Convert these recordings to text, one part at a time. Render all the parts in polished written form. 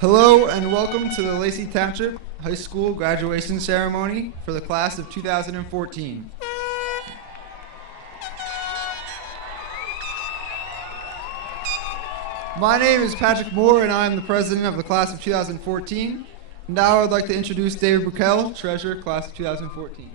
Hello and welcome to the Lacey Township High School graduation ceremony for the class of 2014. My name is Patrick Moore and I am the president of the class of 2014. Now I would like to introduce David Bukel, treasurer, class of 2014.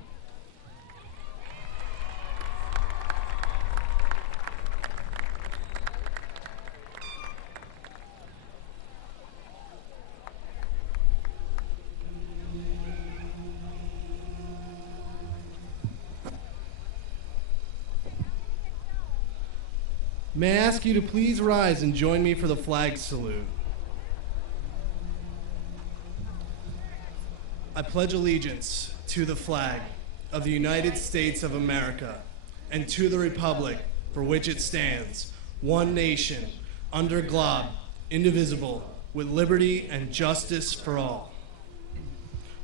May I ask you to please rise and join me for the flag salute. I pledge allegiance to the flag of the United States of America and to the republic for which it stands, one nation, under God, indivisible, with liberty and justice for all.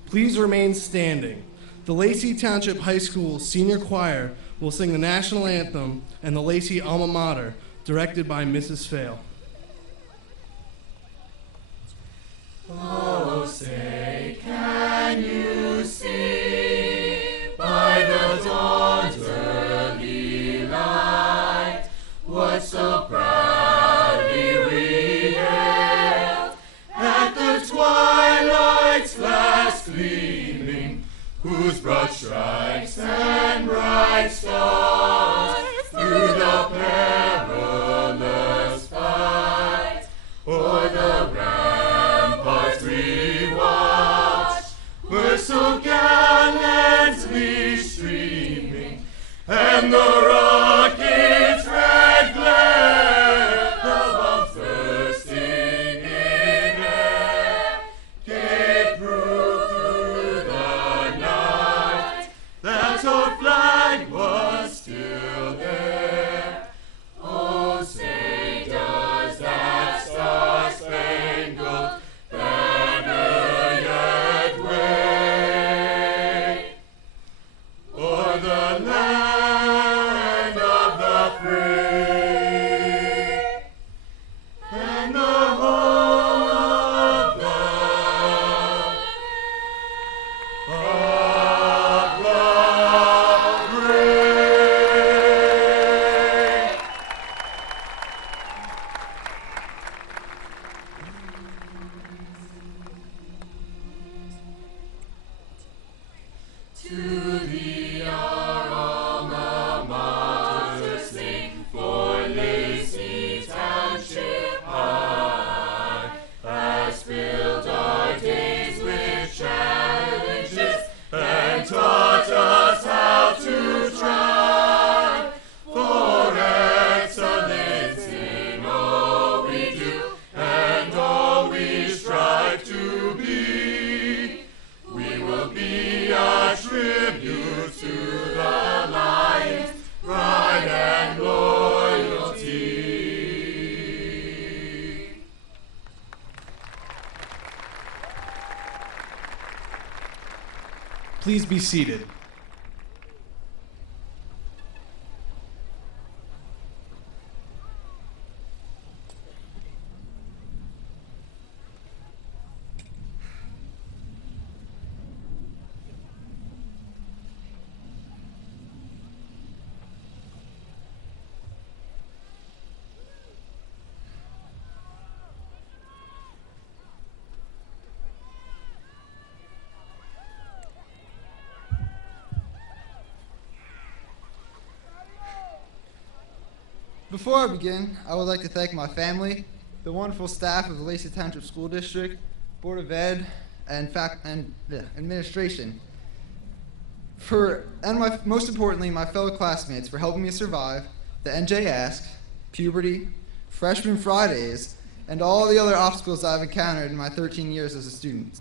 Please remain standing. The Lacey Township High School Senior Choir will sing the national anthem and the Lacey Alma Mater, directed by Mrs. Fail. Oh, say, can you see by the dawn's early light what so proudly we hailed at the twilight's last gleaming, whose broad stripes and bright stars through the perilous fight o'er the ramparts we watched were so gallantly streaming, and the rocket's red glare, the bombs bursting in air, gave proof through the night that our flag was still there. Oh, say, does that star-spangled banner yet wave o'er the land of the free and the home of the brave? To thee our alma mater sing, for Lacey Township high has filled our days with challenges and taught us how to try for excellence in all we do and all we strive to be. We will be a tribute to the Lion's pride and loyalty. Please be seated. Before I begin, I would like to thank my family, the wonderful staff of the Lacey Township School District, Board of Ed, and administration, most importantly, my fellow classmates for helping me survive the NJ Ask, puberty, freshman Fridays, and all the other obstacles I've encountered in my 13 years as a student.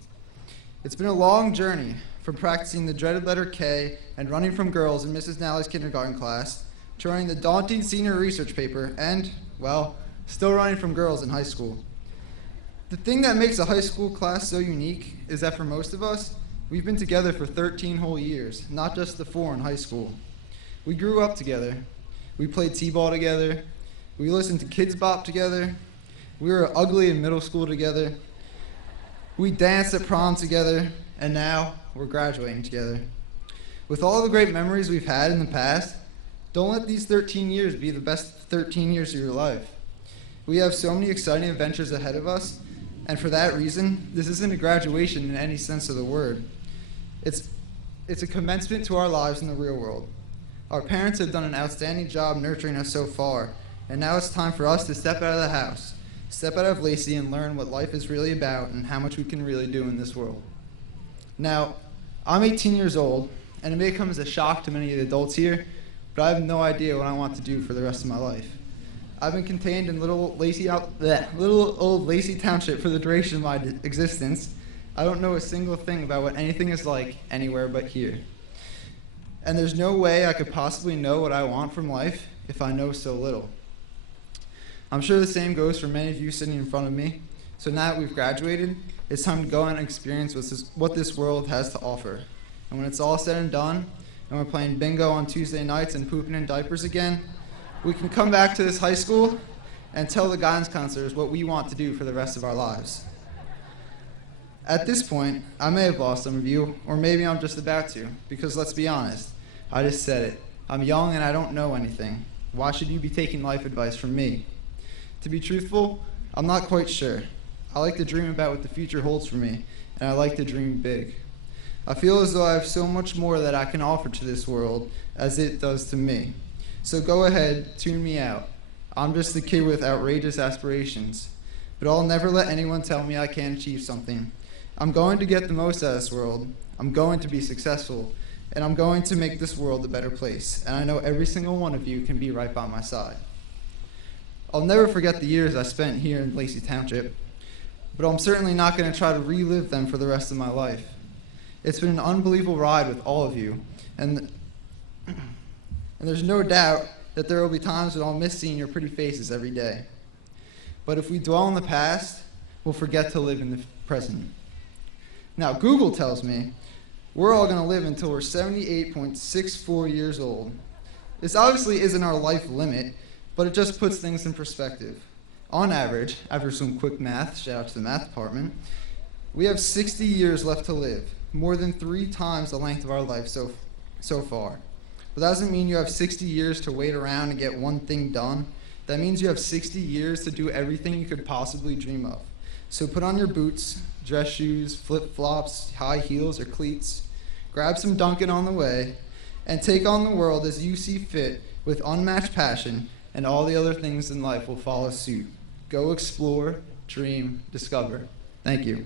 It's been a long journey from practicing the dreaded letter K and running from girls in Mrs. Nally's kindergarten class to running the daunting senior research paper and, well, still running from girls in high school. The thing that makes a high school class so unique is that for most of us, we've been together for 13 whole years, not just the 4 in high school. We grew up together. We played t-ball together. We listened to Kids Bop together. We were ugly in middle school together. We danced at prom together, and now we're graduating together. With all the great memories we've had in the past, don't let these 13 years be the best 13 years of your life. We have so many exciting adventures ahead of us, and for that reason, this isn't a graduation in any sense of the word. It's a commencement to our lives in the real world. Our parents have done an outstanding job nurturing us so far, and now it's time for us to step out of the house, step out of Lacey, and learn what life is really about and how much we can really do in this world. Now, I'm 18 years old, and it may come as a shock to many of the adults here, but I have no idea what I want to do for the rest of my life. I've been contained in little old Lacey Township for the duration of my existence. I don't know a single thing about what anything is like anywhere but here. And there's no way I could possibly know what I want from life if I know so little. I'm sure the same goes for many of you sitting in front of me. So now that we've graduated, it's time to go out and experience what this world has to offer. And when it's all said and done, and we're playing bingo on Tuesday nights and pooping in diapers again, we can come back to this high school and tell the guidance counselors what we want to do for the rest of our lives. At this point, I may have lost some of you, or maybe I'm just about to, because let's be honest, I just said it. I'm young and I don't know anything. Why should you be taking life advice from me? To be truthful, I'm not quite sure. I like to dream about what the future holds for me, and I like to dream big. I feel as though I have so much more that I can offer to this world as it does to me. So go ahead, tune me out. I'm just a kid with outrageous aspirations, but I'll never let anyone tell me I can't achieve something. I'm going to get the most out of this world. I'm going to be successful, and I'm going to make this world a better place, and I know every single one of you can be right by my side. I'll never forget the years I spent here in Lacey Township, but I'm certainly not going to try to relive them for the rest of my life. It's been an unbelievable ride with all of you, and there's no doubt that there will be times when I'll miss seeing your pretty faces every day. But if we dwell in the past, we'll forget to live in the present. Now, Google tells me we're all going to live until we're 78.64 years old. This obviously isn't our life limit, but it just puts things in perspective. On average, after some quick math, shout out to the math department, we have 60 years left to live, more than 3 times the length of our life so far. But that doesn't mean you have 60 years to wait around and get one thing done. That means you have 60 years to do everything you could possibly dream of. So put on your boots, dress shoes, flip-flops, high heels, or cleats, grab some Dunkin' on the way, and take on the world as you see fit with unmatched passion, and all the other things in life will follow suit. Go explore, dream, discover. Thank you.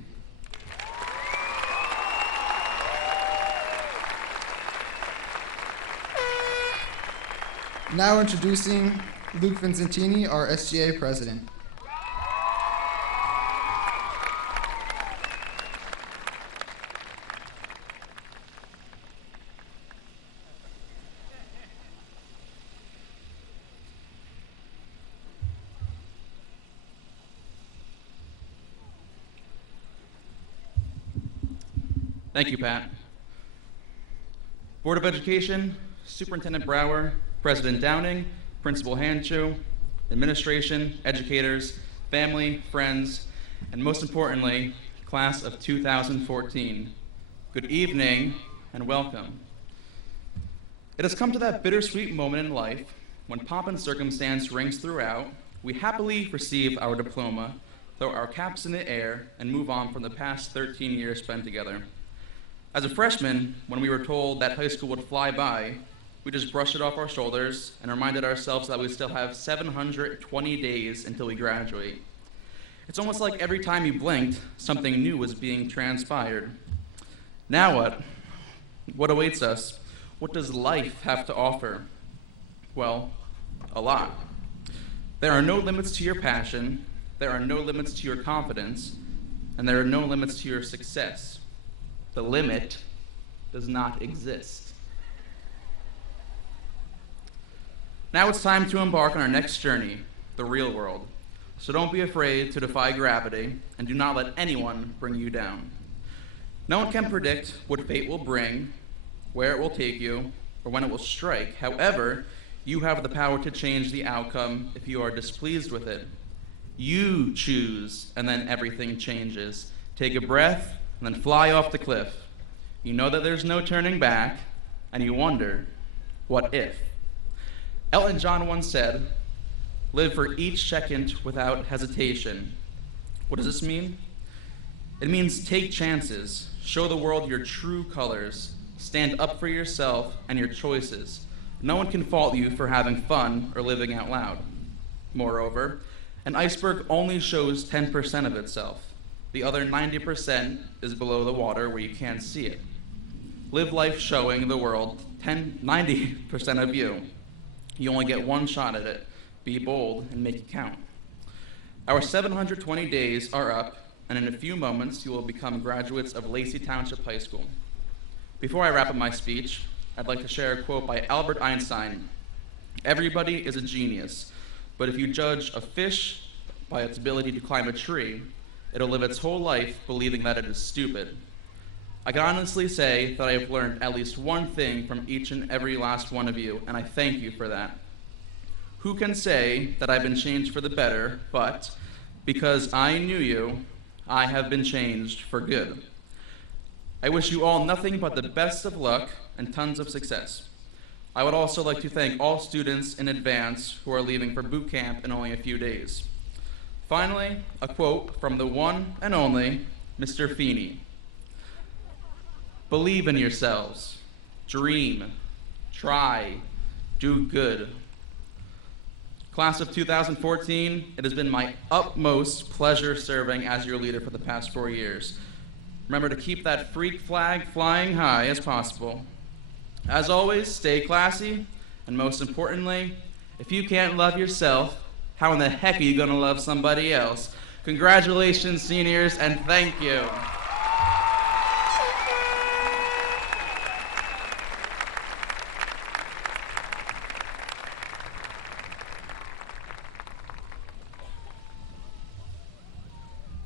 Now introducing Luke Vincentini, our SGA president. Thank you, Pat. Board of Education, Superintendent Brower, President Downing, Principal Hanchu, administration, educators, family, friends, and most importantly, class of 2014. Good evening and welcome. It has come to that bittersweet moment in life when pomp and circumstance rings throughout. We happily receive our diploma, throw our caps in the air, and move on from the past 13 years spent together. As a freshman, when we were told that high school would fly by, we just brushed it off our shoulders and reminded ourselves that we still have 720 days until we graduate. It's almost like every time you blinked, something new was being transpired. Now what? What awaits us? What does life have to offer? Well, a lot. There are no limits to your passion, there are no limits to your confidence, and there are no limits to your success. The limit does not exist. Now it's time to embark on our next journey, the real world. So don't be afraid to defy gravity, and do not let anyone bring you down. No one can predict what fate will bring, where it will take you, or when it will strike. However, you have the power to change the outcome if you are displeased with it. You choose, and then everything changes. Take a breath and then fly off the cliff. You know that there's no turning back, and you wonder, what if? Elton John once said, "Live for each second without hesitation." What does this mean? It means take chances, show the world your true colors, stand up for yourself and your choices. No one can fault you for having fun or living out loud. Moreover, an iceberg only shows 10% of itself. The other 90% is below the water where you can't see it. Live life showing the world 90% of you. You only get one shot at it. Be bold and make it count. Our 720 days are up, and in a few moments you will become graduates of Lacey Township High School. Before I wrap up my speech, I'd like to share a quote by Albert Einstein. "Everybody is a genius, but if you judge a fish by its ability to climb a tree, it'll live its whole life believing that it is stupid." I can honestly say that I have learned at least one thing from each and every last one of you, and I thank you for that. Who can say that I've been changed for the better, but because I knew you, I have been changed for good. I wish you all nothing but the best of luck and tons of success. I would also like to thank all students in advance who are leaving for boot camp in only a few days. Finally, a quote from the one and only Mr. Feeney. "Believe in yourselves, dream, try, do good." Class of 2014, it has been my utmost pleasure serving as your leader for the past 4 years. Remember to keep that freak flag flying high as possible. As always, stay classy, and most importantly, if you can't love yourself, how in the heck are you going to love somebody else? Congratulations, seniors, and thank you.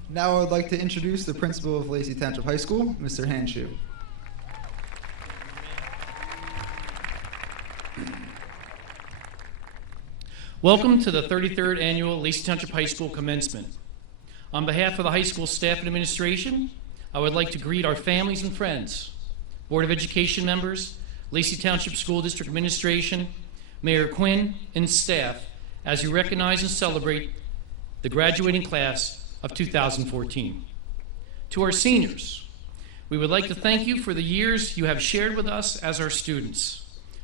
Now I would like to introduce the principal of Lacey Township High School, Mr. Hanshu. Welcome to the 33rd Annual Lacey Township High School Commencement. On behalf of the high school staff and administration, I would like to greet our families and friends, Board of Education members, Lacey Township School District Administration, Mayor Quinn, and staff as you recognize and celebrate the graduating class of 2014. To our seniors, we would like to thank you for the years you have shared with us as our students.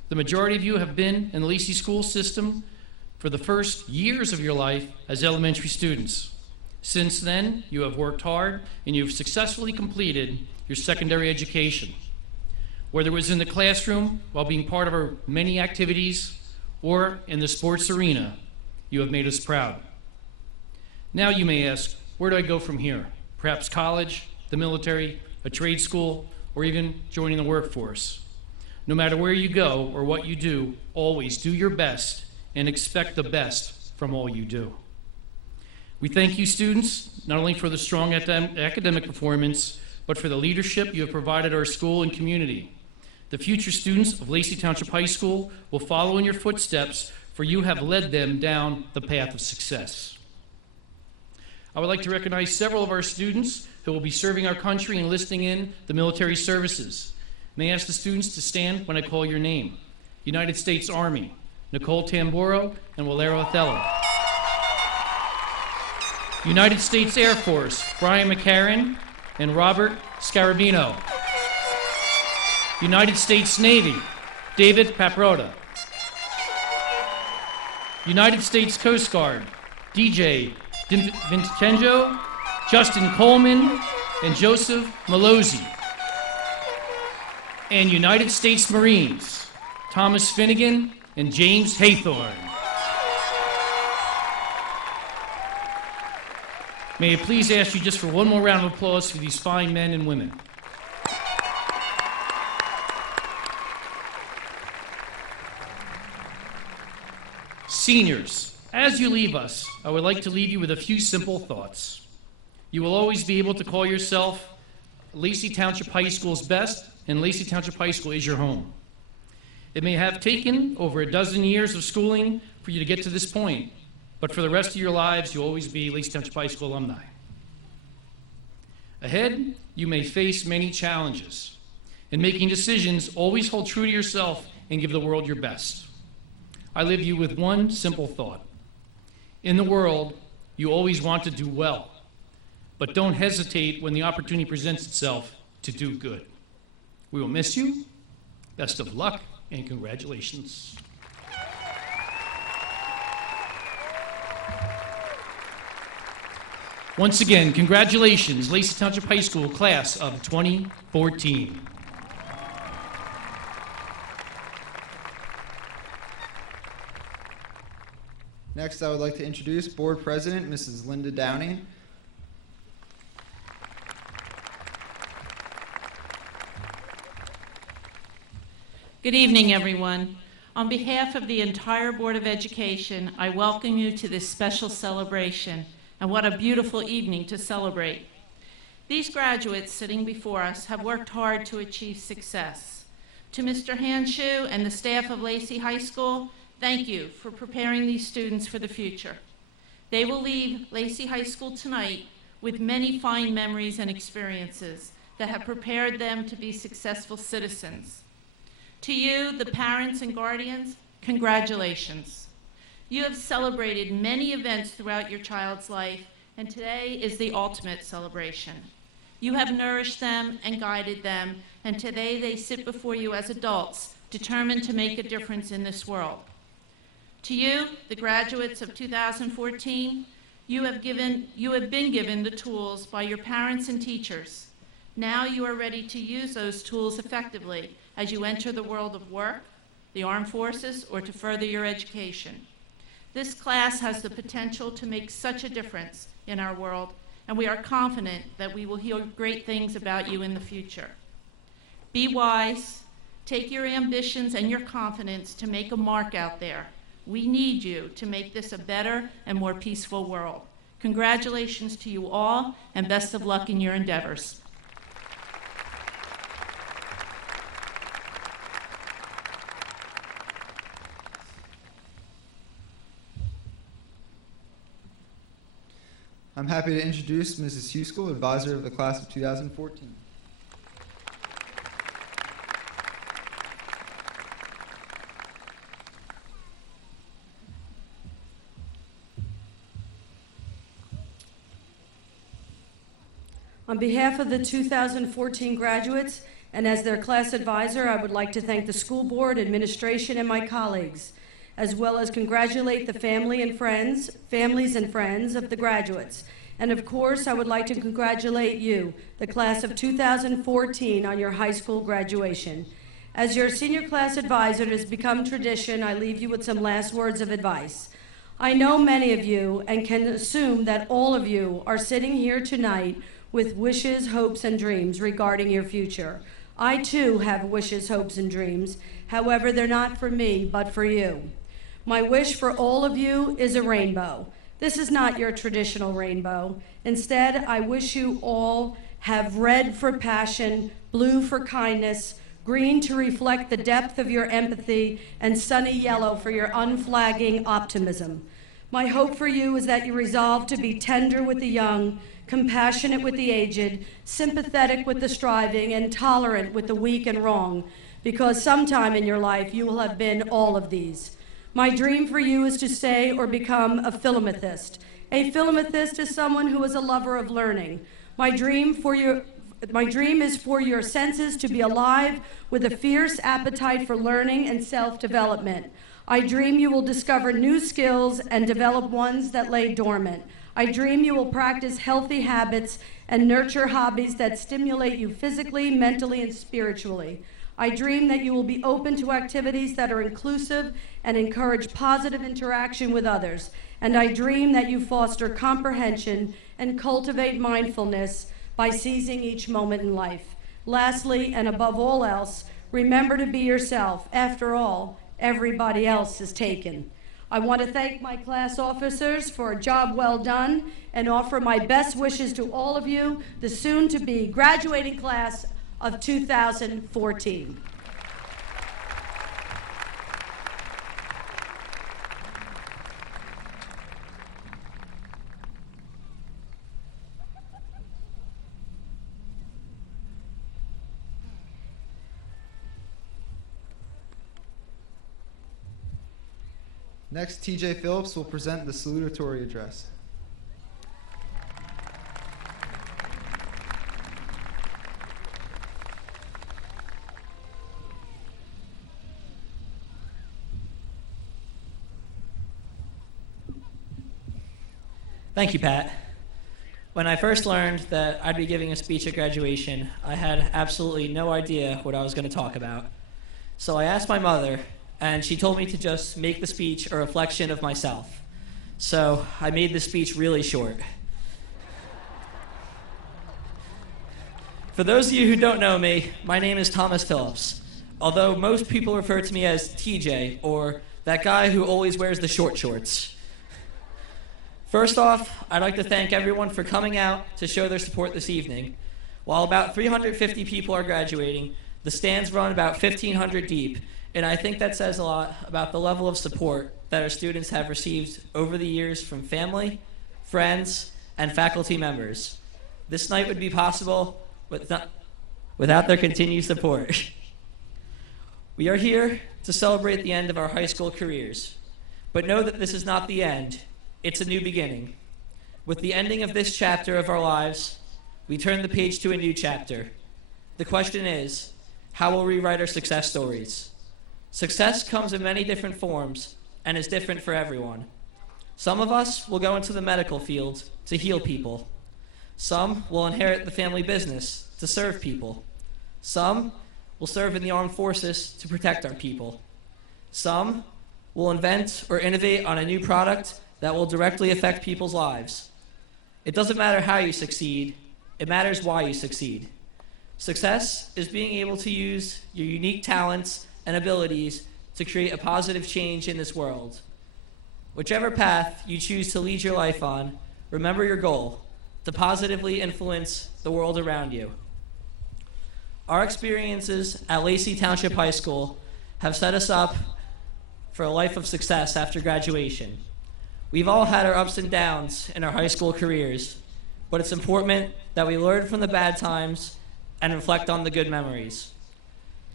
The majority of you have been in the Lacey school system for the first years of your life as elementary students. Since then, you have worked hard and you've successfully completed your secondary education. Whether it was in the classroom while being part of our many activities or in the sports arena, you have made us proud. Now you may ask, where do I go from here? Perhaps college, the military, a trade school, or even joining the workforce. No matter where you go or what you do, always do your best and expect the best from all you do. We thank you, students, not only for the strong academic performance, but for the leadership you have provided our school and community. The future students of Lacey Township High School will follow in your footsteps, for you have led them down the path of success. I would like to recognize several of our students who will be serving our country and enlisting in the military services. May I ask the students to stand when I call your name? United States Army, Nicole Tamboro and Walero Othello. United States Air Force, Brian McCarran and Robert Scarabino. United States Navy, David Paprota. United States Coast Guard, DJ Vincenzo, Justin Coleman, and Joseph Malozzi. And United States Marines, Thomas Finnegan and James Haythorne. May I please ask you just for one more round of applause for these fine men and women. Seniors, as you leave us, I would like to leave you with a few simple thoughts. You will always be able to call yourself Lacey Township High School's best, and Lacey Township High School is your home. It may have taken over a dozen years of schooling for you to get to this point, but for the rest of your lives, you'll always be Lacey Township High School alumni. Ahead, you may face many challenges. In making decisions, always hold true to yourself and give the world your best. I leave you with one simple thought. In the world, you always want to do well, but don't hesitate when the opportunity presents itself to do good. We will miss you. Best of luck and congratulations. Once again, congratulations, Lacey Township High School class of 2014. Next, I would like to introduce Board President, Mrs. Linda Downing. Good evening, everyone. On behalf of the entire Board of Education, I welcome you to this special celebration, and what a beautiful evening to celebrate. These graduates sitting before us have worked hard to achieve success. To Mr. Hanshu and the staff of Lacey High School, thank you for preparing these students for the future. They will leave Lacey High School tonight with many fine memories and experiences that have prepared them to be successful citizens. To you, the parents and guardians, congratulations. You have celebrated many events throughout your child's life, and today is the ultimate celebration. You have nourished them and guided them, and today they sit before you as adults, determined to make a difference in this world. To you, the graduates of 2014, you have been given the tools by your parents and teachers. Now you are ready to use those tools effectively as you enter the world of work, the armed forces, or to further your education. This class has the potential to make such a difference in our world, and we are confident that we will hear great things about you in the future. Be wise, take your ambitions and your confidence to make a mark out there. We need you to make this a better and more peaceful world. Congratulations to you all, and best of luck in your endeavors. I'm happy to introduce Mrs. Huskell, advisor of the class of 2014. On behalf of the 2014 graduates and as their class advisor, I would like to thank the school board, administration, and my colleagues, as well as congratulate the families and friends of the graduates. And of course, I would like to congratulate you, the class of 2014, on your high school graduation. As your senior class advisor, it has become tradition, I leave you with some last words of advice. I know many of you and can assume that all of you are sitting here tonight with wishes, hopes, and dreams regarding your future. I too have wishes, hopes, and dreams. However, they're not for me, but for you. My wish for all of you is a rainbow. This is not your traditional rainbow. Instead, I wish you all have red for passion, blue for kindness, green to reflect the depth of your empathy, and sunny yellow for your unflagging optimism. My hope for you is that you resolve to be tender with the young, compassionate with the aged, sympathetic with the striving, and tolerant with the weak and wrong, because sometime in your life you will have been all of these. My dream for you is to stay or become a philomathist. A philomathist is someone who is a lover of learning. My dream is for your senses to be alive with a fierce appetite for learning and self-development. I dream you will discover new skills and develop ones that lay dormant. I dream you will practice healthy habits and nurture hobbies that stimulate you physically, mentally, and spiritually. I dream that you will be open to activities that are inclusive and encourage positive interaction with others. And I dream that you foster comprehension and cultivate mindfulness by seizing each moment in life. Lastly, and above all else, remember to be yourself. After all, everybody else is taken. I want to thank my class officers for a job well done and offer my best wishes to all of you, the soon-to-be graduating class of 2014. Next, TJ Phillips will present the salutatory address. Thank you, Pat. When I first learned that I'd be giving a speech at graduation, I had absolutely no idea what I was going to talk about. So I asked my mother, and she told me to just make the speech a reflection of myself. So I made the speech really short. For those of you who don't know me, my name is Thomas Phillips, although most people refer to me as TJ, or that guy who always wears the short shorts. First off, I'd like to thank everyone for coming out to show their support this evening. While about 350 people are graduating, the stands run about 1,500 deep, and I think that says a lot about the level of support that our students have received over the years from family, friends, and faculty members. This night would be possible without their continued support. We are here to celebrate the end of our high school careers, but know that this is not the end. It's a new beginning. With the ending of this chapter of our lives, we turn the page to a new chapter. The question is, how will we write our success stories? Success comes in many different forms and is different for everyone. Some of us will go into the medical field to heal people. Some will inherit the family business to serve people. Some will serve in the armed forces to protect our people. Some will invent or innovate on a new product that will directly affect people's lives. It doesn't matter how you succeed, it matters why you succeed. Success is being able to use your unique talents and abilities to create a positive change in this world. Whichever path you choose to lead your life on, remember your goal, to positively influence the world around you. Our experiences at Lacey Township High School have set us up for a life of success after graduation. We've all had our ups and downs in our high school careers, but it's important that we learn from the bad times and reflect on the good memories.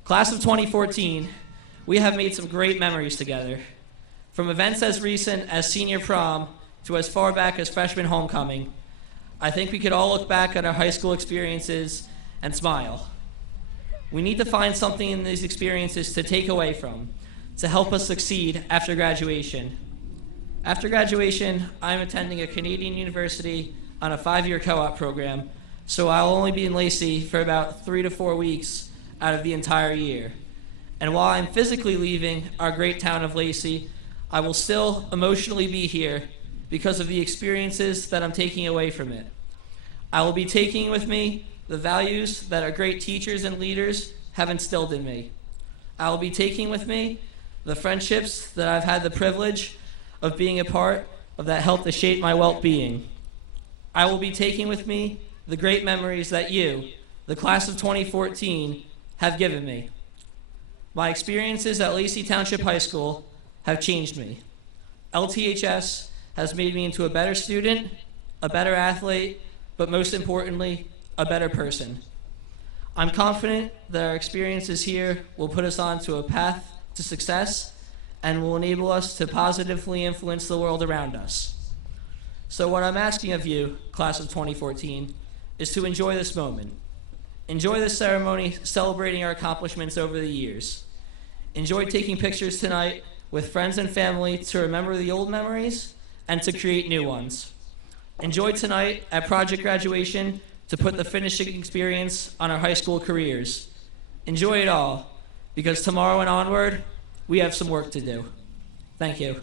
Class of 2014, we have made some great memories together. From events as recent as senior prom to as far back as freshman homecoming, I think we could all look back at our high school experiences and smile. We need to find something in these experiences to take away from, to help us succeed after graduation. After graduation, I'm attending a Canadian university on a 5-year co-op program, so I'll only be in Lacey for about 3 to 4 weeks out of the entire year. And while I'm physically leaving our great town of Lacey, I will still emotionally be here because of the experiences that I'm taking away from it. I will be taking with me the values that our great teachers and leaders have instilled in me. I will be taking with me the friendships that I've had the privilege of being a part of that helped to shape my well-being. I will be taking with me the great memories that you, the class of 2014, have given me. My experiences at Lacey Township High School have changed me. LTHS has made me into a better student, a better athlete, but most importantly, a better person. I'm confident that our experiences here will put us onto a path to success and will enable us to positively influence the world around us. So what I'm asking of you, class of 2014, is to enjoy this moment. Enjoy this ceremony celebrating our accomplishments over the years. Enjoy taking pictures tonight with friends and family to remember the old memories and to create new ones. Enjoy tonight at Project Graduation to put the finishing experience on our high school careers. Enjoy it all, because tomorrow and onward, we have some work to do. Thank you.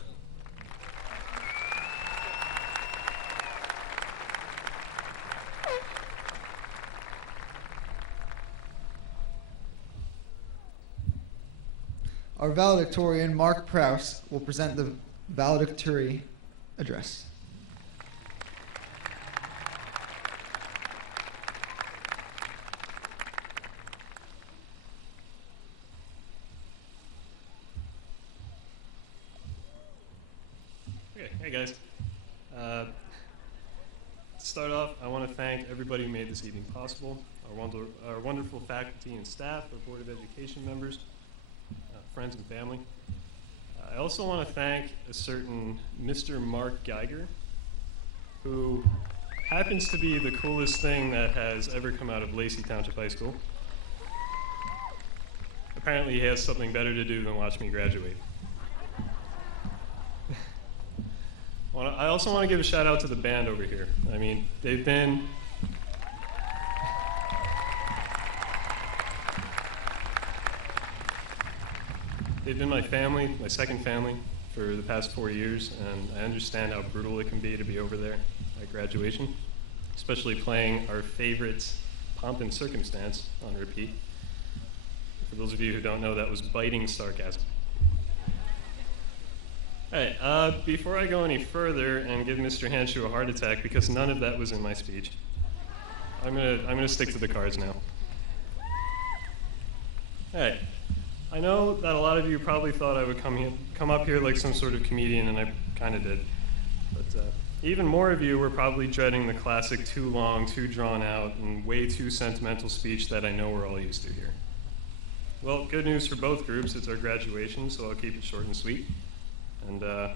Our valedictorian, Mark Prouse, will present the valedictory address. Okay, hey guys. To start off, I want to thank everybody who made this evening possible, our wonderful faculty and staff, our Board of Education members, friends and family. I also want to thank a certain Mr. Mark Geiger, who happens to be the coolest thing that has ever come out of Lacey Township High School. Apparently he has something better to do than watch me graduate. I also want to give a shout out to the band over here. I mean, they've been my family, my second family, for the past 4 years, and I understand how brutal it can be to be over there at graduation, especially playing our favorite Pomp and Circumstance on repeat. For those of you who don't know, that was biting sarcasm. All right, before I go any further and give Mr. Hanshu a heart attack, because none of that was in my speech, I'm gonna stick to the cards now. All right. I know that a lot of you probably thought I would come up here like some sort of comedian, and I kind of did. But even more of you were probably dreading the classic too long, too drawn out, and way too sentimental speech that I know we're all used to here. Well, good news for both groups. It's our graduation, so I'll keep it short and sweet. And I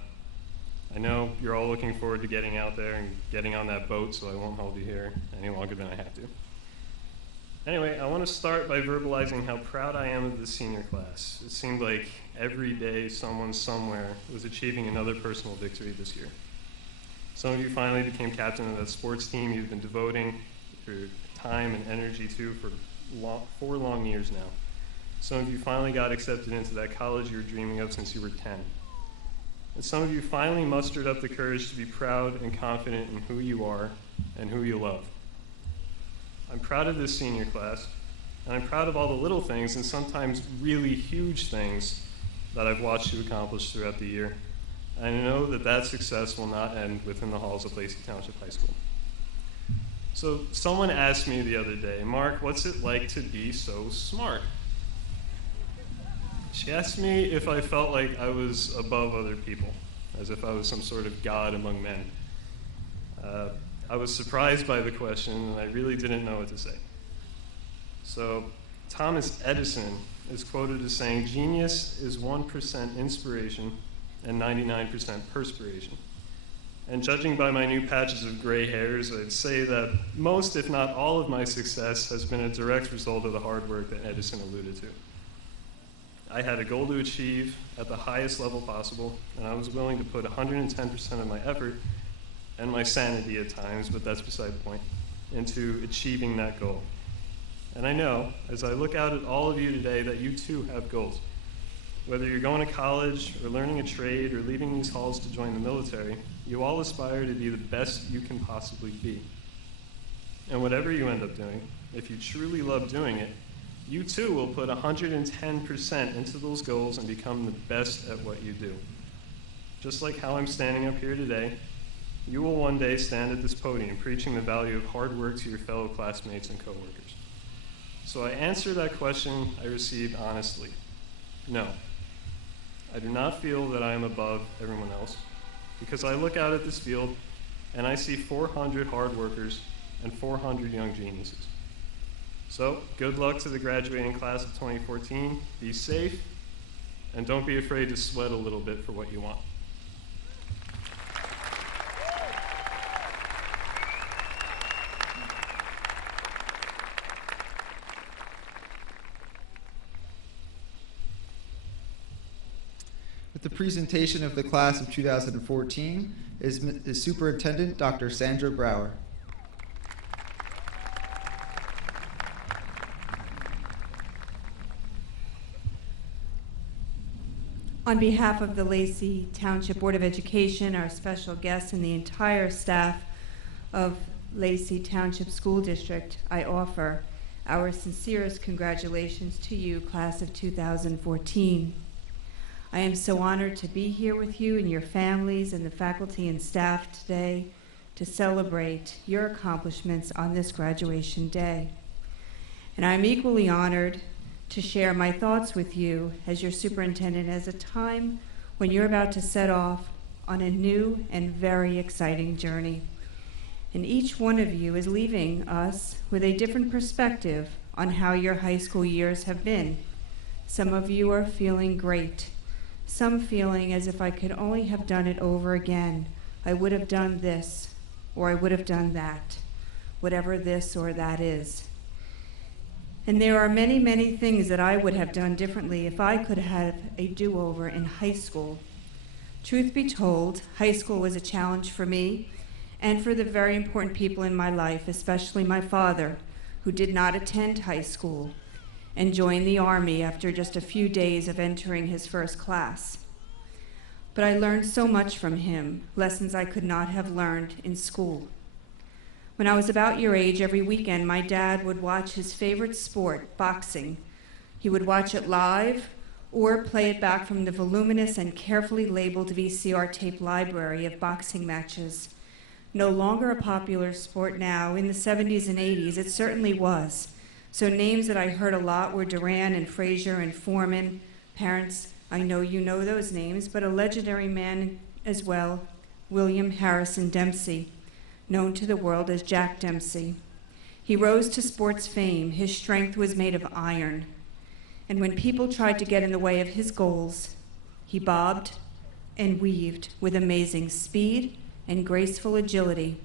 know you're all looking forward to getting out there and getting on that boat, so I won't hold you here any longer than I have to. Anyway, I want to start by verbalizing how proud I am of the senior class. It seemed like every day someone somewhere was achieving another personal victory this year. Some of you finally became captain of that sports team you've been devoting your time and energy to for 4 long years now. Some of you finally got accepted into that college you were dreaming of since you were 10. And some of you finally mustered up the courage to be proud and confident in who you are and who you love. I'm proud of this senior class, and I'm proud of all the little things and sometimes really huge things that I've watched you accomplish throughout the year. And I know that that success will not end within the halls of Lacey Township High School. So someone asked me the other day, Mark, what's it like to be so smart? She asked me if I felt like I was above other people, as if I was some sort of god among men. I was surprised by the question, and I really didn't know what to say. So Thomas Edison is quoted as saying, "Genius is 1% inspiration and 99% perspiration." And judging by my new patches of gray hairs, I'd say that most, if not all, of my success has been a direct result of the hard work that Edison alluded to. I had a goal to achieve at the highest level possible, and I was willing to put 110% of my effort and my sanity at times, but that's beside the point, into achieving that goal. And I know, as I look out at all of you today, that you too have goals. Whether you're going to college, or learning a trade, or leaving these halls to join the military, you all aspire to be the best you can possibly be. And whatever you end up doing, if you truly love doing it, you too will put 110% into those goals and become the best at what you do. Just like how I'm standing up here today, you will one day stand at this podium preaching the value of hard work to your fellow classmates and coworkers. So I answer that question I received honestly. No, I do not feel that I am above everyone else, because I look out at this field and I see 400 hard workers and 400 young geniuses. So good luck to the graduating class of 2014. Be safe, and don't be afraid to sweat a little bit for what you want. With the presentation of the class of 2014 is Superintendent Dr. Sandra Brower. On behalf of the Lacey Township Board of Education, our special guests, and the entire staff of Lacey Township School District, I offer our sincerest congratulations to you, class of 2014. I am so honored to be here with you and your families and the faculty and staff today to celebrate your accomplishments on this graduation day. And I'm equally honored to share my thoughts with you as your superintendent at a time when you're about to set off on a new and very exciting journey. And each one of you is leaving us with a different perspective on how your high school years have been. Some of you are feeling great. some feeling as if I could only have done it over again. I would have done this, or I would have done that, whatever this or that is. And there are many, many things that I would have done differently if I could have a do-over in high school. Truth be told, high school was a challenge for me and for the very important people in my life, especially my father, who did not attend high school and joined the Army after just a few days of entering his first class. But I learned so much from him, lessons I could not have learned in school. When I was about your age, every weekend my dad would watch his favorite sport, boxing. He would watch it live or play it back from the voluminous and carefully labeled VCR tape library of boxing matches. No longer a popular sport now. In the 70s and 80s, it certainly was. So names that I heard a lot were Duran and Frazier and Foreman. Parents, I know you know those names, but a legendary man as well, William Harrison Dempsey, known to the world as Jack Dempsey. He rose to sports fame. His strength was made of iron. And when people tried to get in the way of his goals, he bobbed and weaved with amazing speed and graceful agility.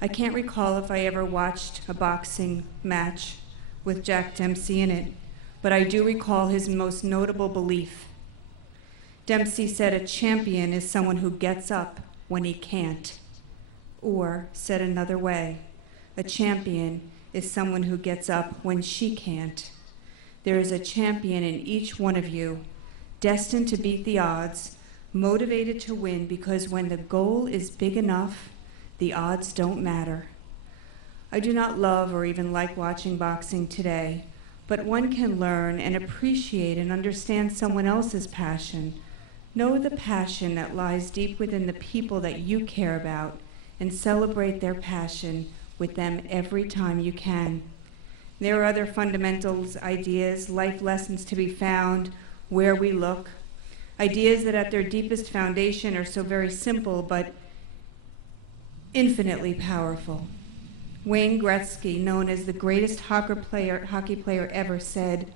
I can't recall if I ever watched a boxing match with Jack Dempsey in it, but I do recall his most notable belief. Dempsey said a champion is someone who gets up when he can't. Or, said another way, a champion is someone who gets up when she can't. There is a champion in each one of you, destined to beat the odds, motivated to win, because when the goal is big enough, the odds don't matter. I do not love or even like watching boxing today, but one can learn and appreciate and understand someone else's passion. Know the passion that lies deep within the people that you care about, and celebrate their passion with them every time you can. There are other fundamentals, ideas, life lessons to be found where we look, ideas that at their deepest foundation are so very simple but infinitely powerful. Wayne Gretzky, known as the greatest hockey player ever, said,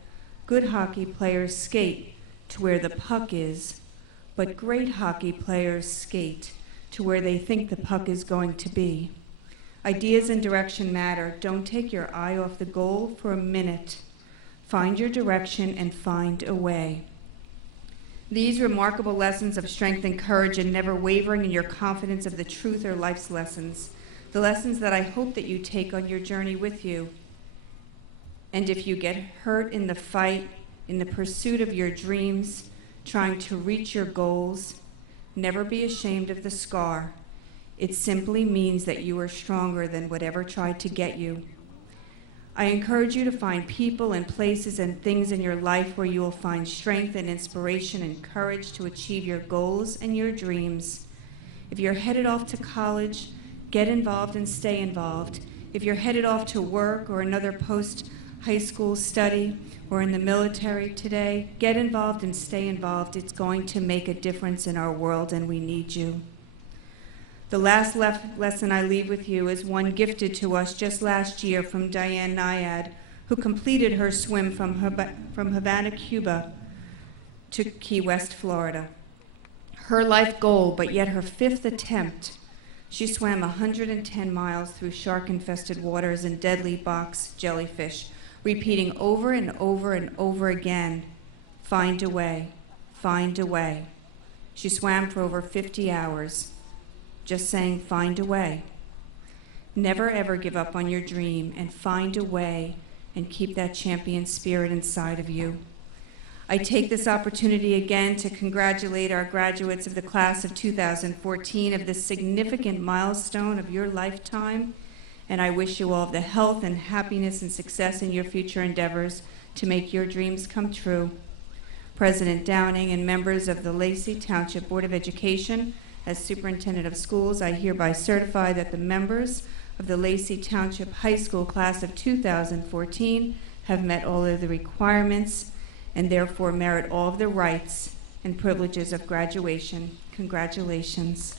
"Good hockey players skate to where the puck is, but great hockey players skate to where they think the puck is going to be." Ideas and direction matter. Don't take your eye off the goal for a minute. Find your direction and find a way. These remarkable lessons of strength and courage and never wavering in your confidence of the truth are life's lessons, the lessons that I hope that you take on your journey with you. And if you get hurt in the fight, in the pursuit of your dreams, trying to reach your goals, never be ashamed of the scar. It simply means that you are stronger than whatever tried to get you. I encourage you to find people and places and things in your life where you will find strength and inspiration and courage to achieve your goals and your dreams. If you're headed off to college, get involved and stay involved. If you're headed off to work or another post-high school study or in the military today, get involved and stay involved. It's going to make a difference in our world, and we need you. The last lesson I leave with you is one gifted to us just last year from Diane Nyad, who completed her swim from Havana, Cuba to Key West, Florida. Her life goal, but yet her 5th attempt, she swam 110 miles through shark-infested waters and deadly box jellyfish, repeating over and over and over again, "Find a way, find a way." She swam for over 50 hours. Just saying, find a way. Never ever give up on your dream, and find a way and keep that champion spirit inside of you. I take this opportunity again to congratulate our graduates of the class of 2014 of this significant milestone of your lifetime, and I wish you all the health and happiness and success in your future endeavors to make your dreams come true. President Downing and members of the Lacey Township Board of Education, as Superintendent of Schools, I hereby certify that the members of the Lacey Township High School class of 2014 have met all of the requirements and therefore merit all of the rights and privileges of graduation. Congratulations.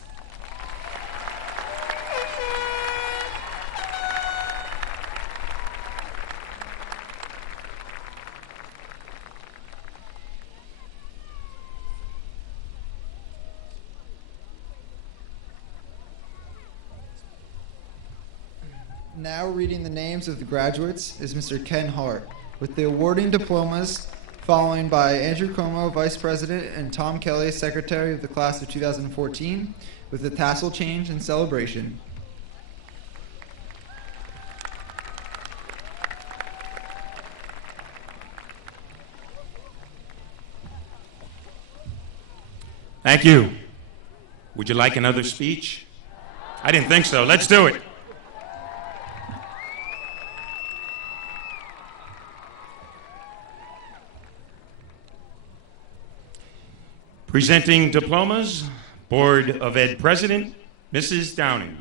Now reading the names of the graduates is Mr. Ken Hart, with the awarding diplomas following by Andrew Como, Vice President, and Tom Kelly, Secretary of the Class of 2014, with the tassel change and celebration. Thank you. Would you like another speech? I didn't think so. Let's do it. Presenting diplomas, Board of Ed President, Mrs. Downing.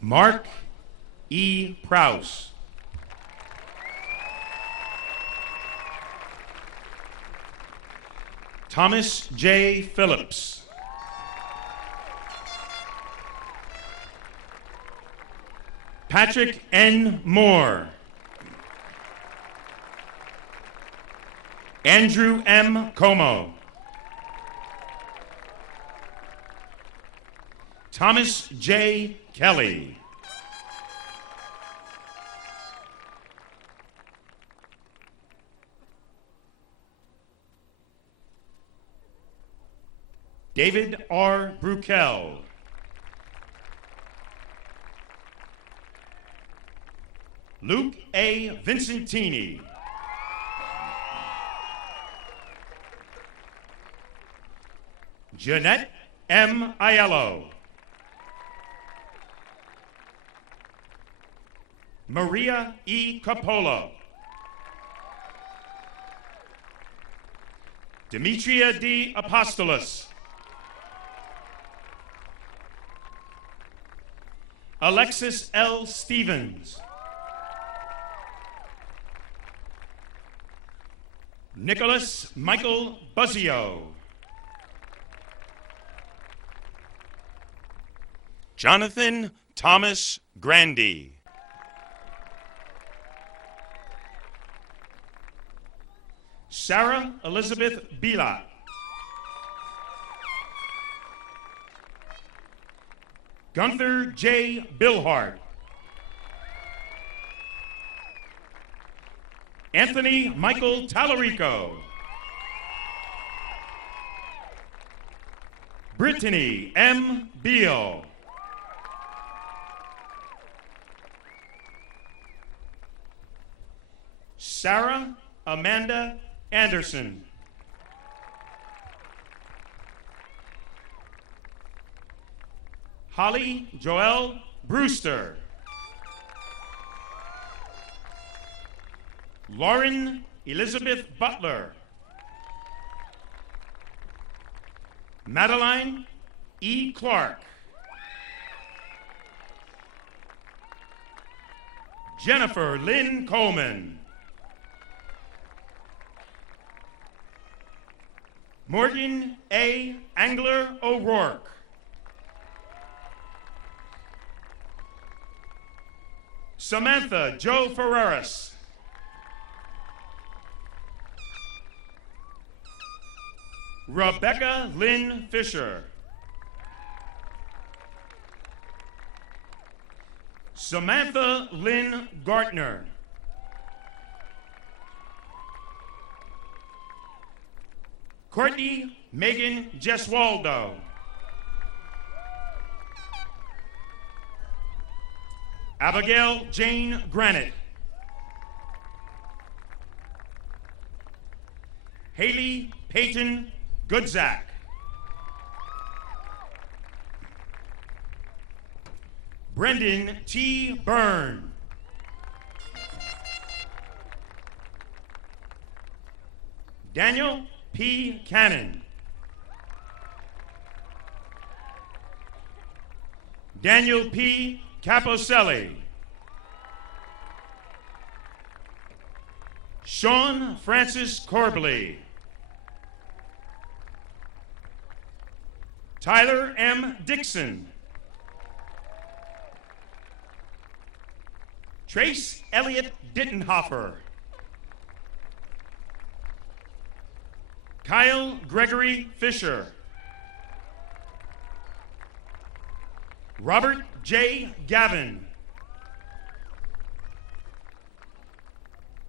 Mark E. Prowse. Thomas J. Phillips. Patrick N. Moore. Andrew M. Como. Thomas J. Kelly. David R. Brukel. Luke A. Vincentini. Jeanette M. Aiello. Maria E. Capolo. Demetria D. Apostolos. Alexis L. Stevens. Nicholas Michael Buzzio. Jonathan Thomas Grandy. Sarah Elizabeth Bila. Gunther J. Billhart. Anthony Michael Tallarico. Brittany M. Beal. Sarah Amanda Anderson. Holly Joelle Brewster. Lauren Elizabeth Butler. Madeline E. Clark. Jennifer Lynn Coleman. Morgan A. Angler O'Rourke. Samantha Joe Ferreras. Rebecca Lynn Fisher. Samantha Lynn Gartner. Courtney Megan Gesualdo. Abigail Jane Granite. Haley Peyton Goodzak. Brendan T. Byrne. Daniel P. Cannon. Daniel P. Caposelli. Sean Francis Corbley. Tyler M. Dixon. Trace Elliott Dittenhofer. Kyle Gregory Fisher. Robert J. Gavin.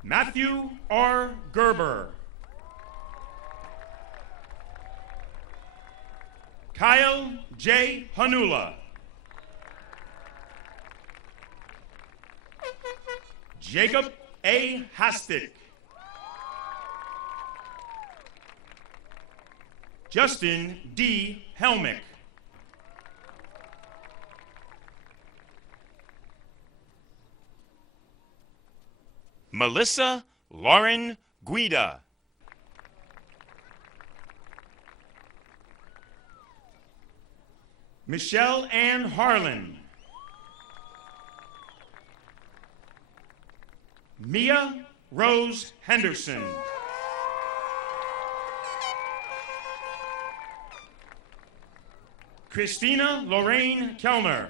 Matthew R. Gerber. Kyle J. Hanula. Jacob A. Hastick. Justin D. Helmick. Melissa Lauren Guida. Michelle Ann Harlan. Mia Rose Henderson. Christina Lorraine Kellner.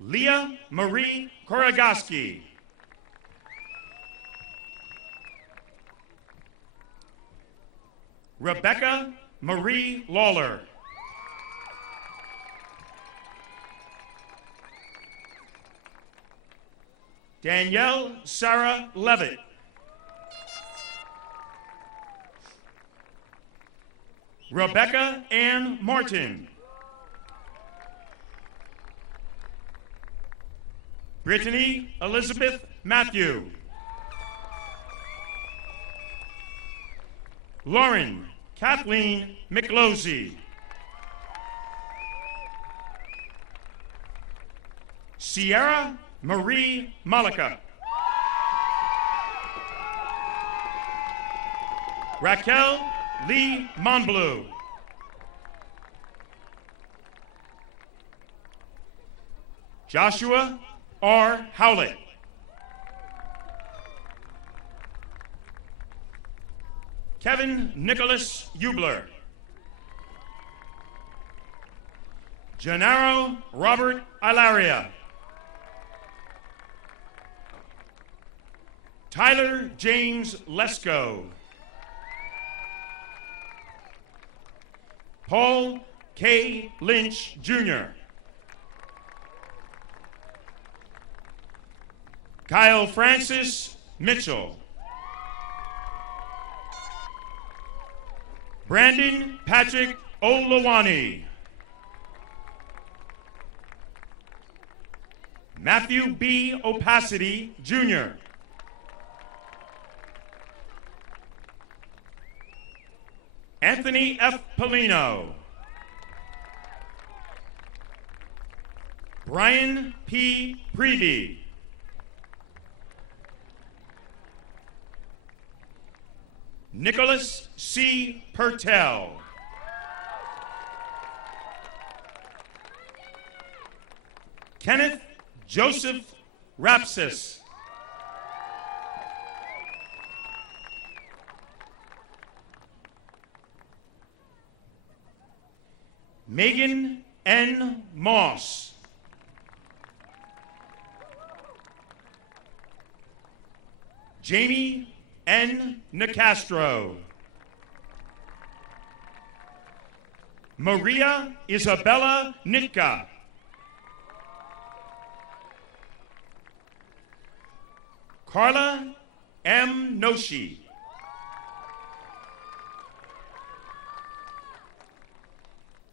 Leah Marie Korogoski. Rebecca Marie Lawler. Danielle Sarah Levitt. Rebecca Ann Martin. Brittany Elizabeth Matthew. Lauren Kathleen McLosey. Sierra Marie Malika. Raquel Lee Monbleu. Joshua R. Howlett. Kevin Nicholas Eubler. Gennaro Robert Ilaria. Tyler James Lesko. Paul K. Lynch, Jr. Kyle Francis Mitchell. Brandon Patrick Olawani. Matthew B. Opacity, Jr. Anthony F. Polino. Brian P. Prevey. Nicholas C. Pertel. Kenneth Joseph Rapsis. Megan N. Moss. Jamie N. Nicastro. Maria Isabella Nitka. Carla M. Noshi.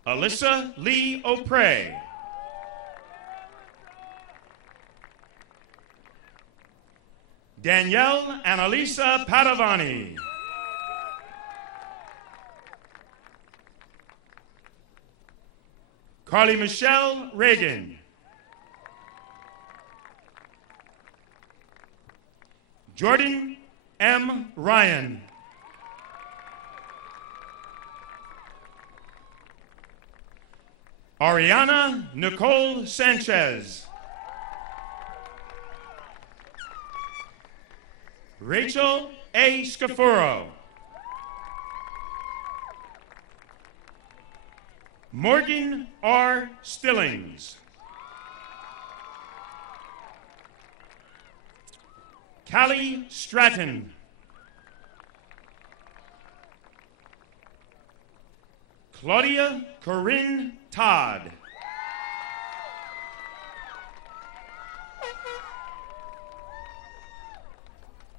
Alyssa Lee O'Prey. Danielle Annalisa Padavani. Carly Michelle Reagan. Jordan M. Ryan. Ariana Nicole Sanchez. Rachel A. Scafuro. Morgan R. Stillings. Callie Stratton. Claudia Corinne Todd.